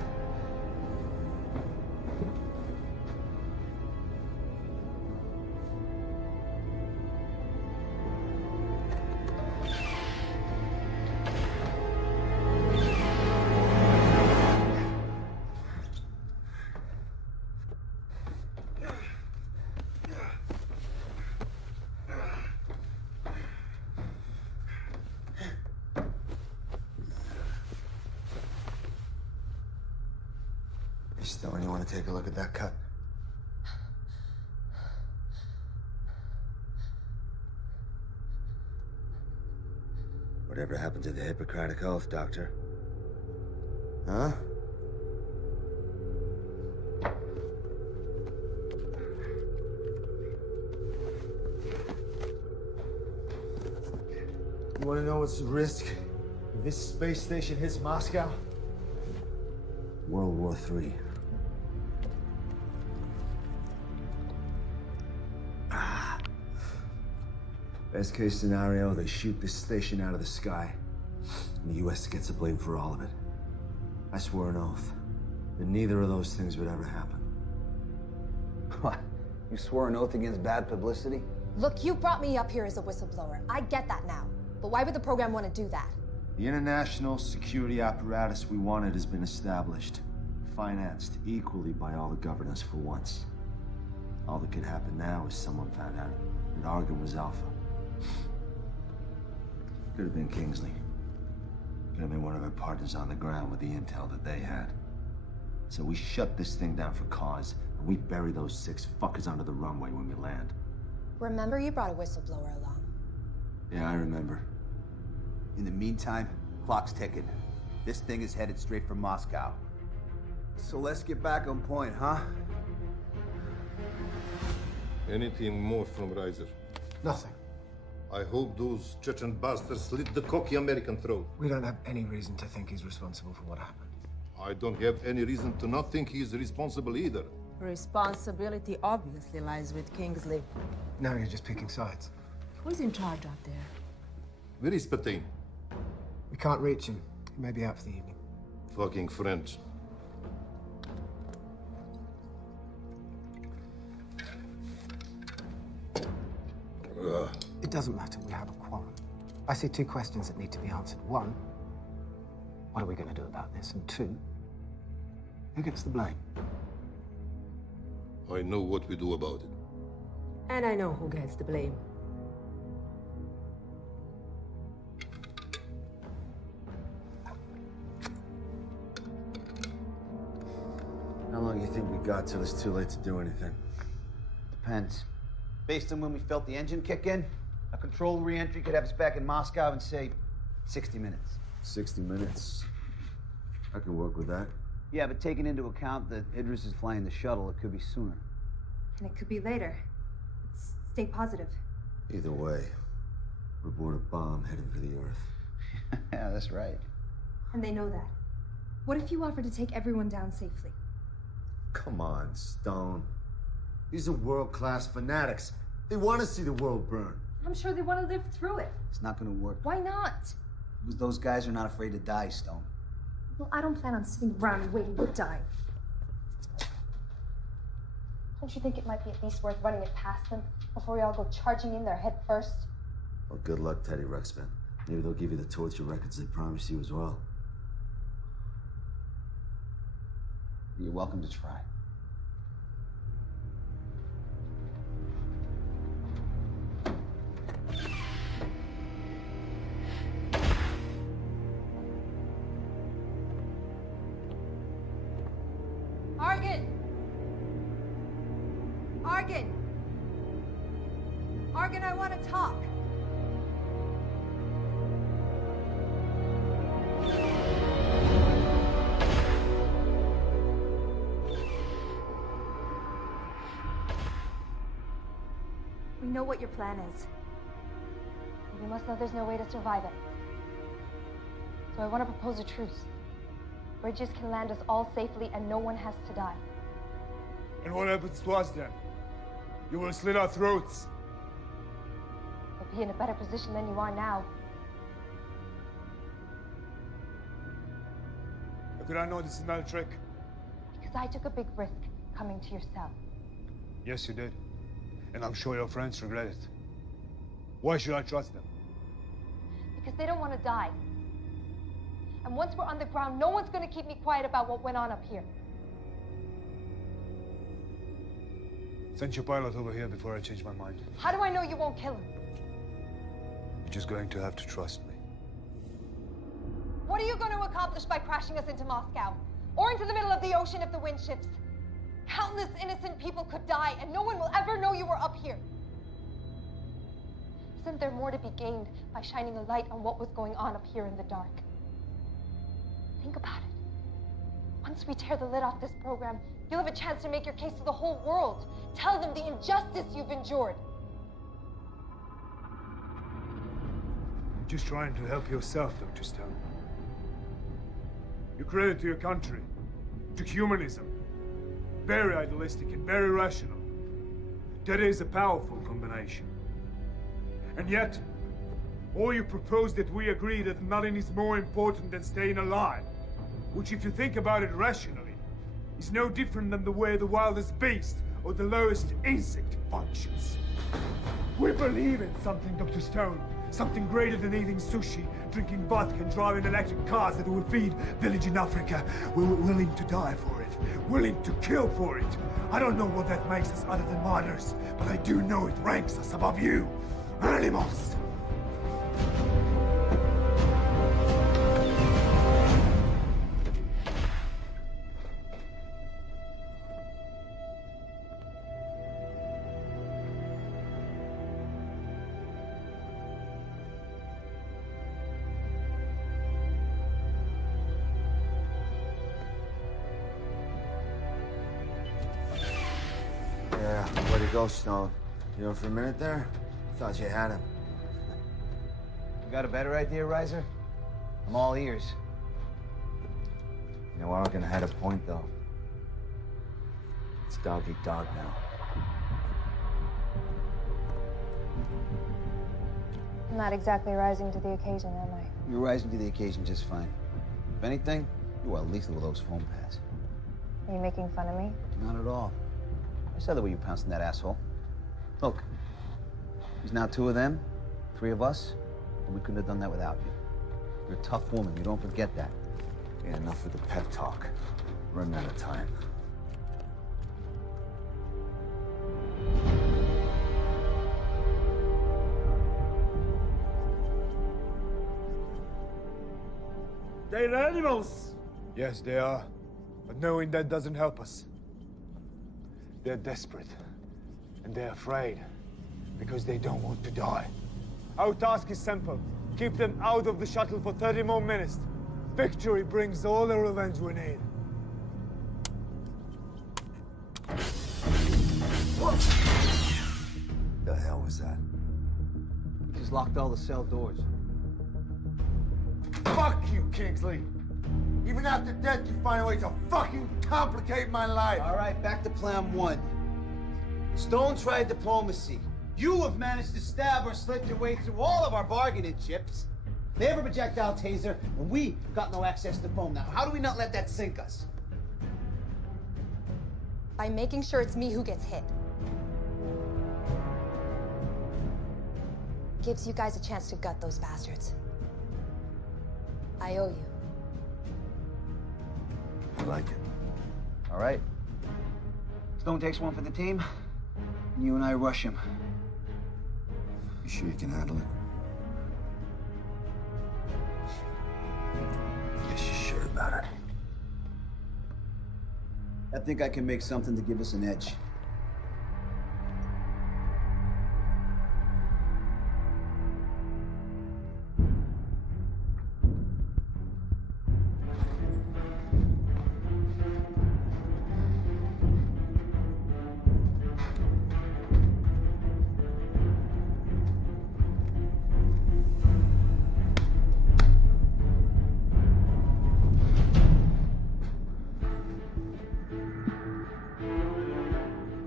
You still only want to take a look at that cut? Whatever happened to the Hippocratic Oath, Doctor? Huh? You wanna know what's the risk if this space station hits Moscow? World War III. Best case scenario, they shoot this station out of the sky, and the US gets the blame for all of it. I swore an oath that neither of those things would ever happen. What? You swore an oath against bad publicity? Look, you brought me up here as a whistleblower. I get that now. But why would the program want to do that? The international security apparatus we wanted has been established, financed equally by all the governors for once. All that could happen now is someone found out that Argon was Alpha. Could have been Kingsley. Could have been one of our partners on the ground with the intel that they had. So we shut this thing down for cause, and we bury those 6 fuckers under the runway when we land. Remember you brought a whistleblower along. Yeah, I remember. In the meantime, clock's ticking. This thing is headed straight for Moscow. So let's get back on point, huh? Anything more from Reiser? Nothing. I hope those Chechen bastards slit the cocky American throat. We don't have any reason to think he's responsible for what happened. I don't have any reason to not think he's responsible either. Responsibility obviously lies with Kingsley. Now you're just picking sides. Who's in charge out there? Where is Petain? We can't reach him. He may be out for the evening. Fucking French. It doesn't matter. We have a quarrel. I see 2 questions that need to be answered. 1, what are we going to do about this? And 2, who gets the blame? I know what we do about it. And I know who gets the blame. How long do you think we got till it's too late to do anything? Depends. Based on when we felt the engine kick in, a controlled re-entry could have us back in Moscow in, say, 60 minutes. 60 minutes. I can work with that. Yeah, but taking into account that Idris is flying the shuttle, it could be sooner. And it could be later. Let's stay positive. Either way, we're aboard a bomb heading for the Earth. Yeah, that's right. And they know that. What if you offer to take everyone down safely? Come on, Stone. These are world-class fanatics. They want to see the world burn. I'm sure they want to live through it. It's not gonna work. Why not? Because those guys are not afraid to die, Stone. Well, I don't plan on sitting around and waiting to die. Don't you think it might be at least worth running it past them before we all go charging in there head first? Well, good luck, Teddy Ruxpin. Maybe they'll give you the torture records they promised you as well. You're welcome to try. Argan! Argan! Argan, I want to talk. We know what your plan is. And you must know there's no way to survive it. So I want to propose a truce. Bridges can land us all safely and no one has to die. And what happens to us then? You will slit our throats. You'll be in a better position than you are now. How could I know this is not a trick? Because I took a big risk coming to your cell. Yes, you did. And I'm sure your friends regret it. Why should I trust them? Because they don't want to die. And once we're on the ground, no one's going to keep me quiet about what went on up here. Send your pilot over here before I change my mind. How do I know you won't kill him? You're just going to have to trust me. What are you going to accomplish by crashing us into Moscow? Or into the middle of the ocean if the wind shifts? Countless innocent people could die, and no one will ever know you were up here. Isn't there more to be gained by shining a light on what was going on up here in the dark? Think about it. Once we tear the lid off this program, you'll have a chance to make your case to the whole world. Tell them the injustice you've endured. You're just trying to help yourself, Dr. Stone. You credit to your country, to humanism. Very idealistic and very rational. That is a powerful combination. And yet, all you propose that we agree that nothing is more important than staying alive, which if you think about it rationally, is no different than the way the wildest beast or the lowest insect functions. We believe in something, Dr. Stone. Something greater than eating sushi, drinking vodka, and driving electric cars that will feed village in Africa. We're willing to die for it. Willing to kill for it. I don't know what that makes us other than martyrs, but I do know it ranks us above you. Animals! Yeah, where'd he go, Stone? You know, for a minute there, thought you had him. You got a better idea, Riser? I'm all ears. You know, Arkin had a point, though. It's dog eat dog now. I'm not exactly rising to the occasion, am I? You're rising to the occasion just fine. If anything, you are lethal with those foam pads. Are you making fun of me? Not at all. I saw the way you pounced on that asshole. Look, there's now 2 of them, 3 of us, and we couldn't have done that without you. You're a tough woman, you don't forget that. Yeah, enough with the pep talk. Running out of time. They're animals! Yes, they are. But knowing that doesn't help us. They're desperate. And they're afraid. Because they don't want to die. Our task is simple. Keep them out of the shuttle for 30 more minutes. Victory brings all the revenge we need. The hell was that? Just locked all the cell doors. Fuck you, Kingsley! Even after death, you find a way to fucking complicate my life! All right, back to plan one. Stone tried diplomacy. You have managed to stab or slit your way through all of our bargaining chips. They have a projectile taser, and we got no access to foam now. How do we not let that sink us? By making sure it's me who gets hit. Gives you guys a chance to gut those bastards. I owe you. I like it. All right. Stone takes one for the team, and you and I rush him. You sure you can handle it? Guess you're sure about it. I think I can make something to give us an edge.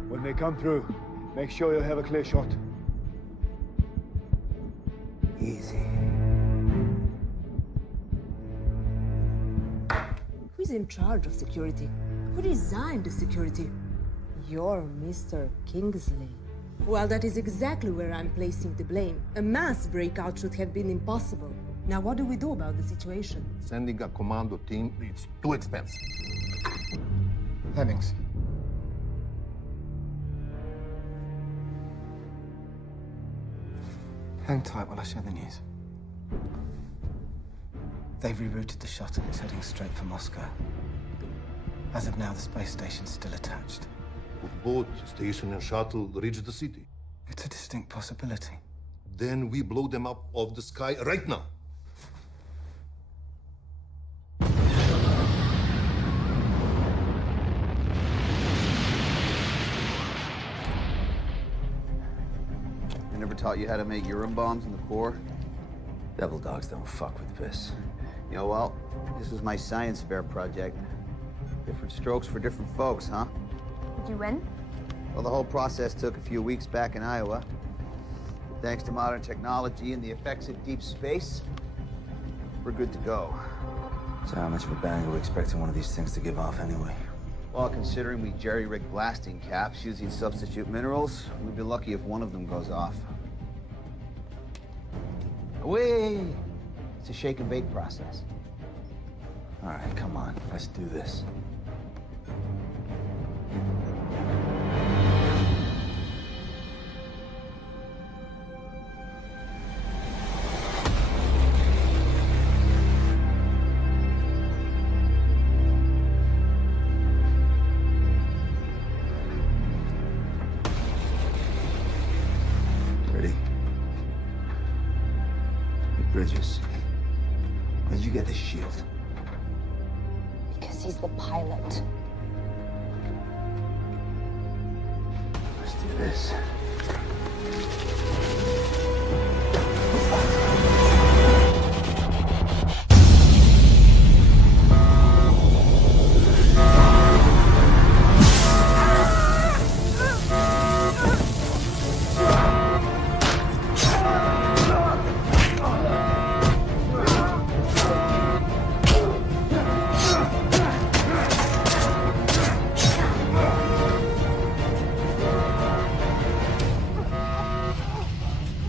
When they come through, make sure you have a clear shot. Easy. Who's in charge of security? Who designed the security? You're Mr. Kingsley. Well, that is exactly where I'm placing the blame. A mass breakout should have been impossible. Now, what do we do about the situation? Sending a commando team, it's too expensive. Hemmings. Hang tight while I share the news. They've rerouted the shuttle. It's heading straight for Moscow. As of now, the space station's still attached. If both station and shuttle reach the city, It's a distinct possibility. then we blow them up off the sky right now. I never taught you how to make urine bombs in the Corps? Devil dogs don't fuck with piss. You know, well, this was my science fair project. Different strokes for different folks, huh? Did you win? Well, the whole process took a few weeks back in Iowa. But thanks to modern technology and the effects of deep space, we're good to go. So how much of a bang are we expecting one of these things to give off anyway? Well, considering we jerry-rigged blasting caps using substitute minerals, we'd be lucky if one of them goes off. Away! It's a shake and bake process. All right, come on, let's do this. Ready? Hey, Bridges, why did you get the shield? Because he's the pilot. Let's do this.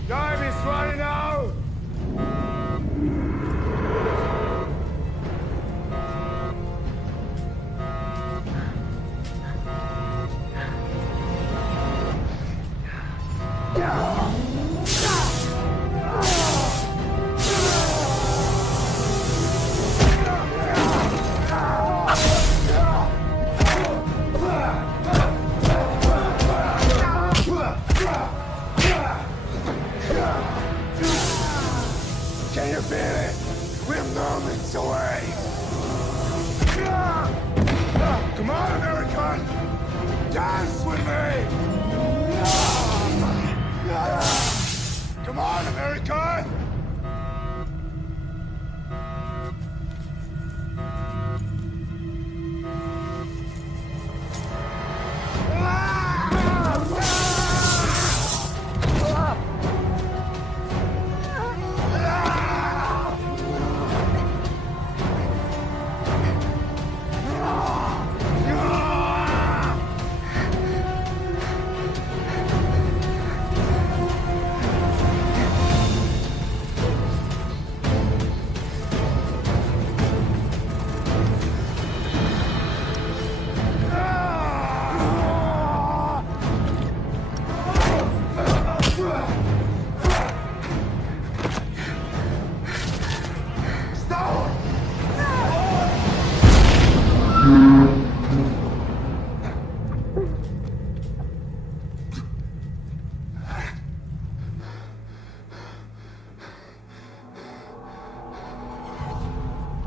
Time is running out! Can you feel it? We're moments away! Come on, American! Dance with me! Come on, American!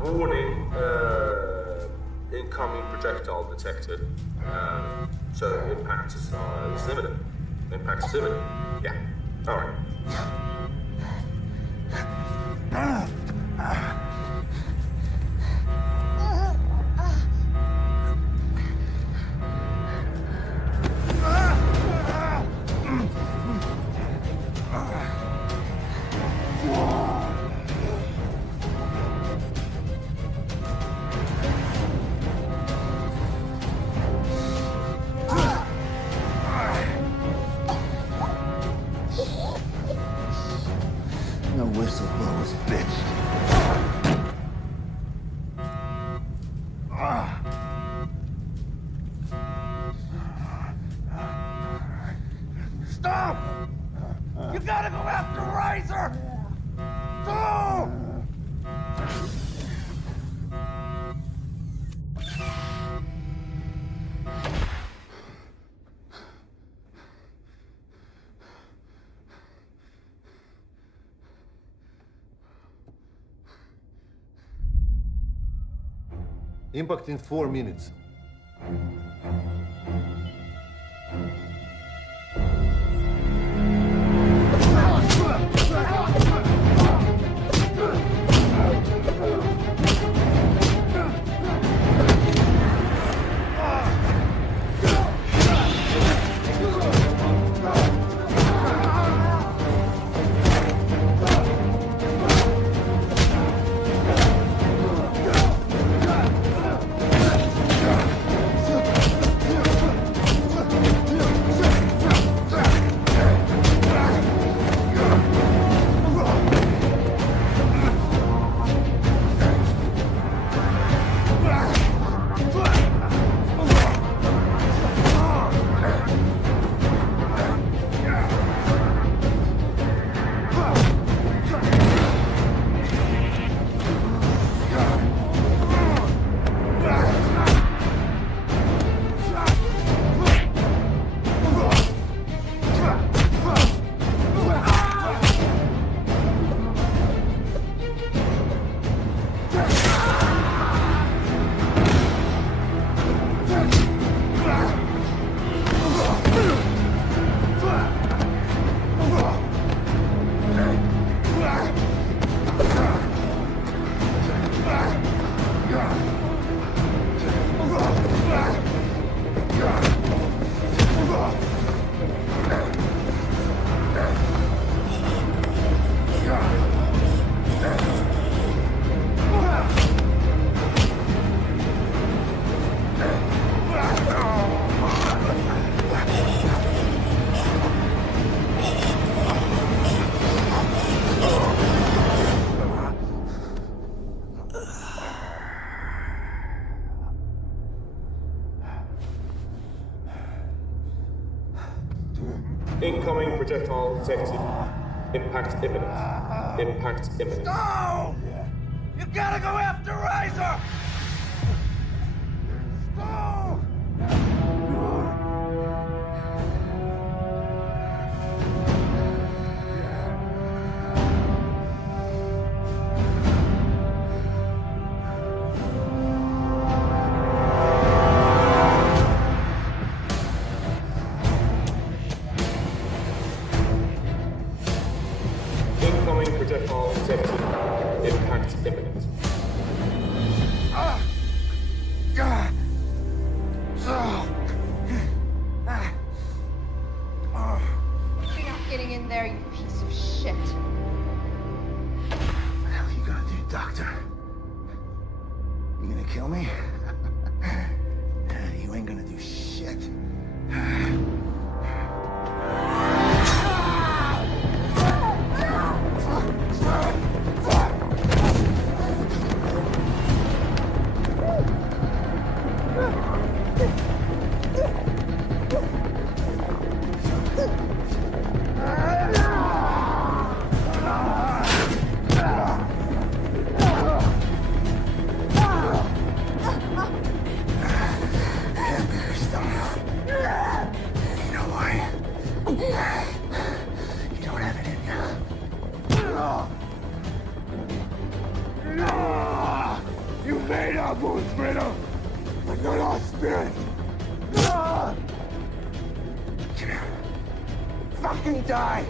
Warning, incoming projectile detected. So impact is imminent. Impact is imminent. Yeah. All right. No whistleblowers, bitch. Stop! You gotta go after Razor! Go! Impact in 4 minutes. Incoming projectile detected. Impact imminent. Impact imminent. No! You gotta go after Razor! Go! projectile detected. Impact imminent. You're not getting in there, you piece of shit. What the hell are you gonna do, Doctor? You gonna kill me? You ain't gonna do shit. You made our wounds brittle, but not our spirit. Fucking die!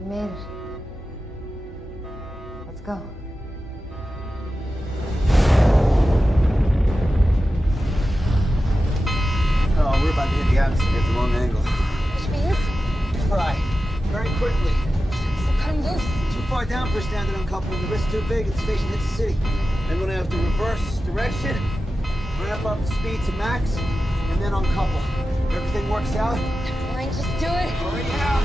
You made it. Let's go. Oh, we're about to hit the atmosphere at the wrong angle. Which means? Fry. Very quickly. So cut him loose. Too far down for a standard uncoupling. The risk's too big and the station hits the city. Then we're gonna have to reverse direction, ramp up the speed to max, and then uncouple. If everything works out. Fine, just do it. Already out.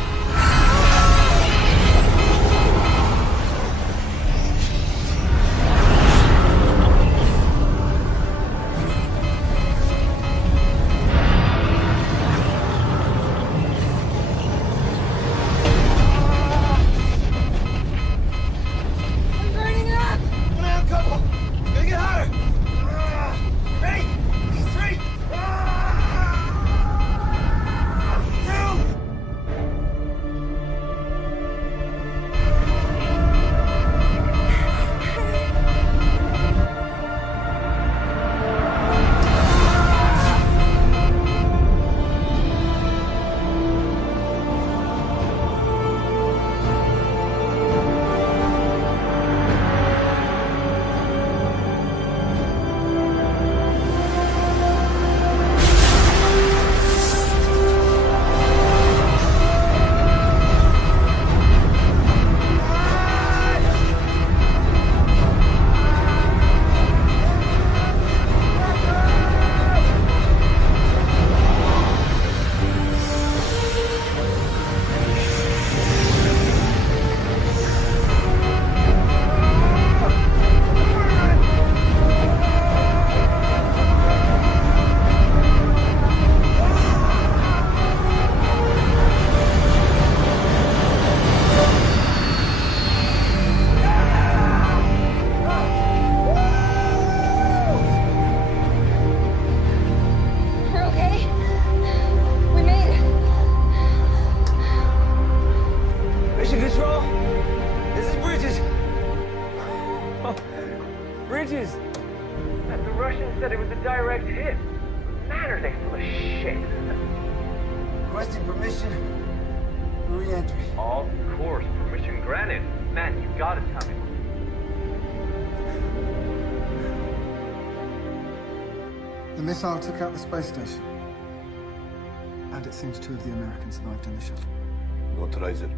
I'm burning up. Come on, uncouple. Gotta get hotter. Ready? 3. 2. We're okay. We made it. Mission Control, this is Bridges. Bridges! The Russians said it was a direct hit. Man, are they full of shit. Requesting permission for re-entry. Of course, permission granted. Man, you gotta tell me. The missile took out the space station. And it seems 2 of the Americans survived in the shuttle. Not Riser.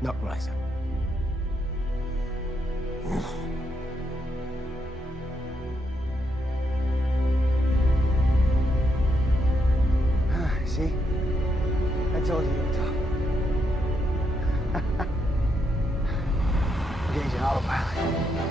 Not Riser. See? I told you were tough. Engage an autopilot.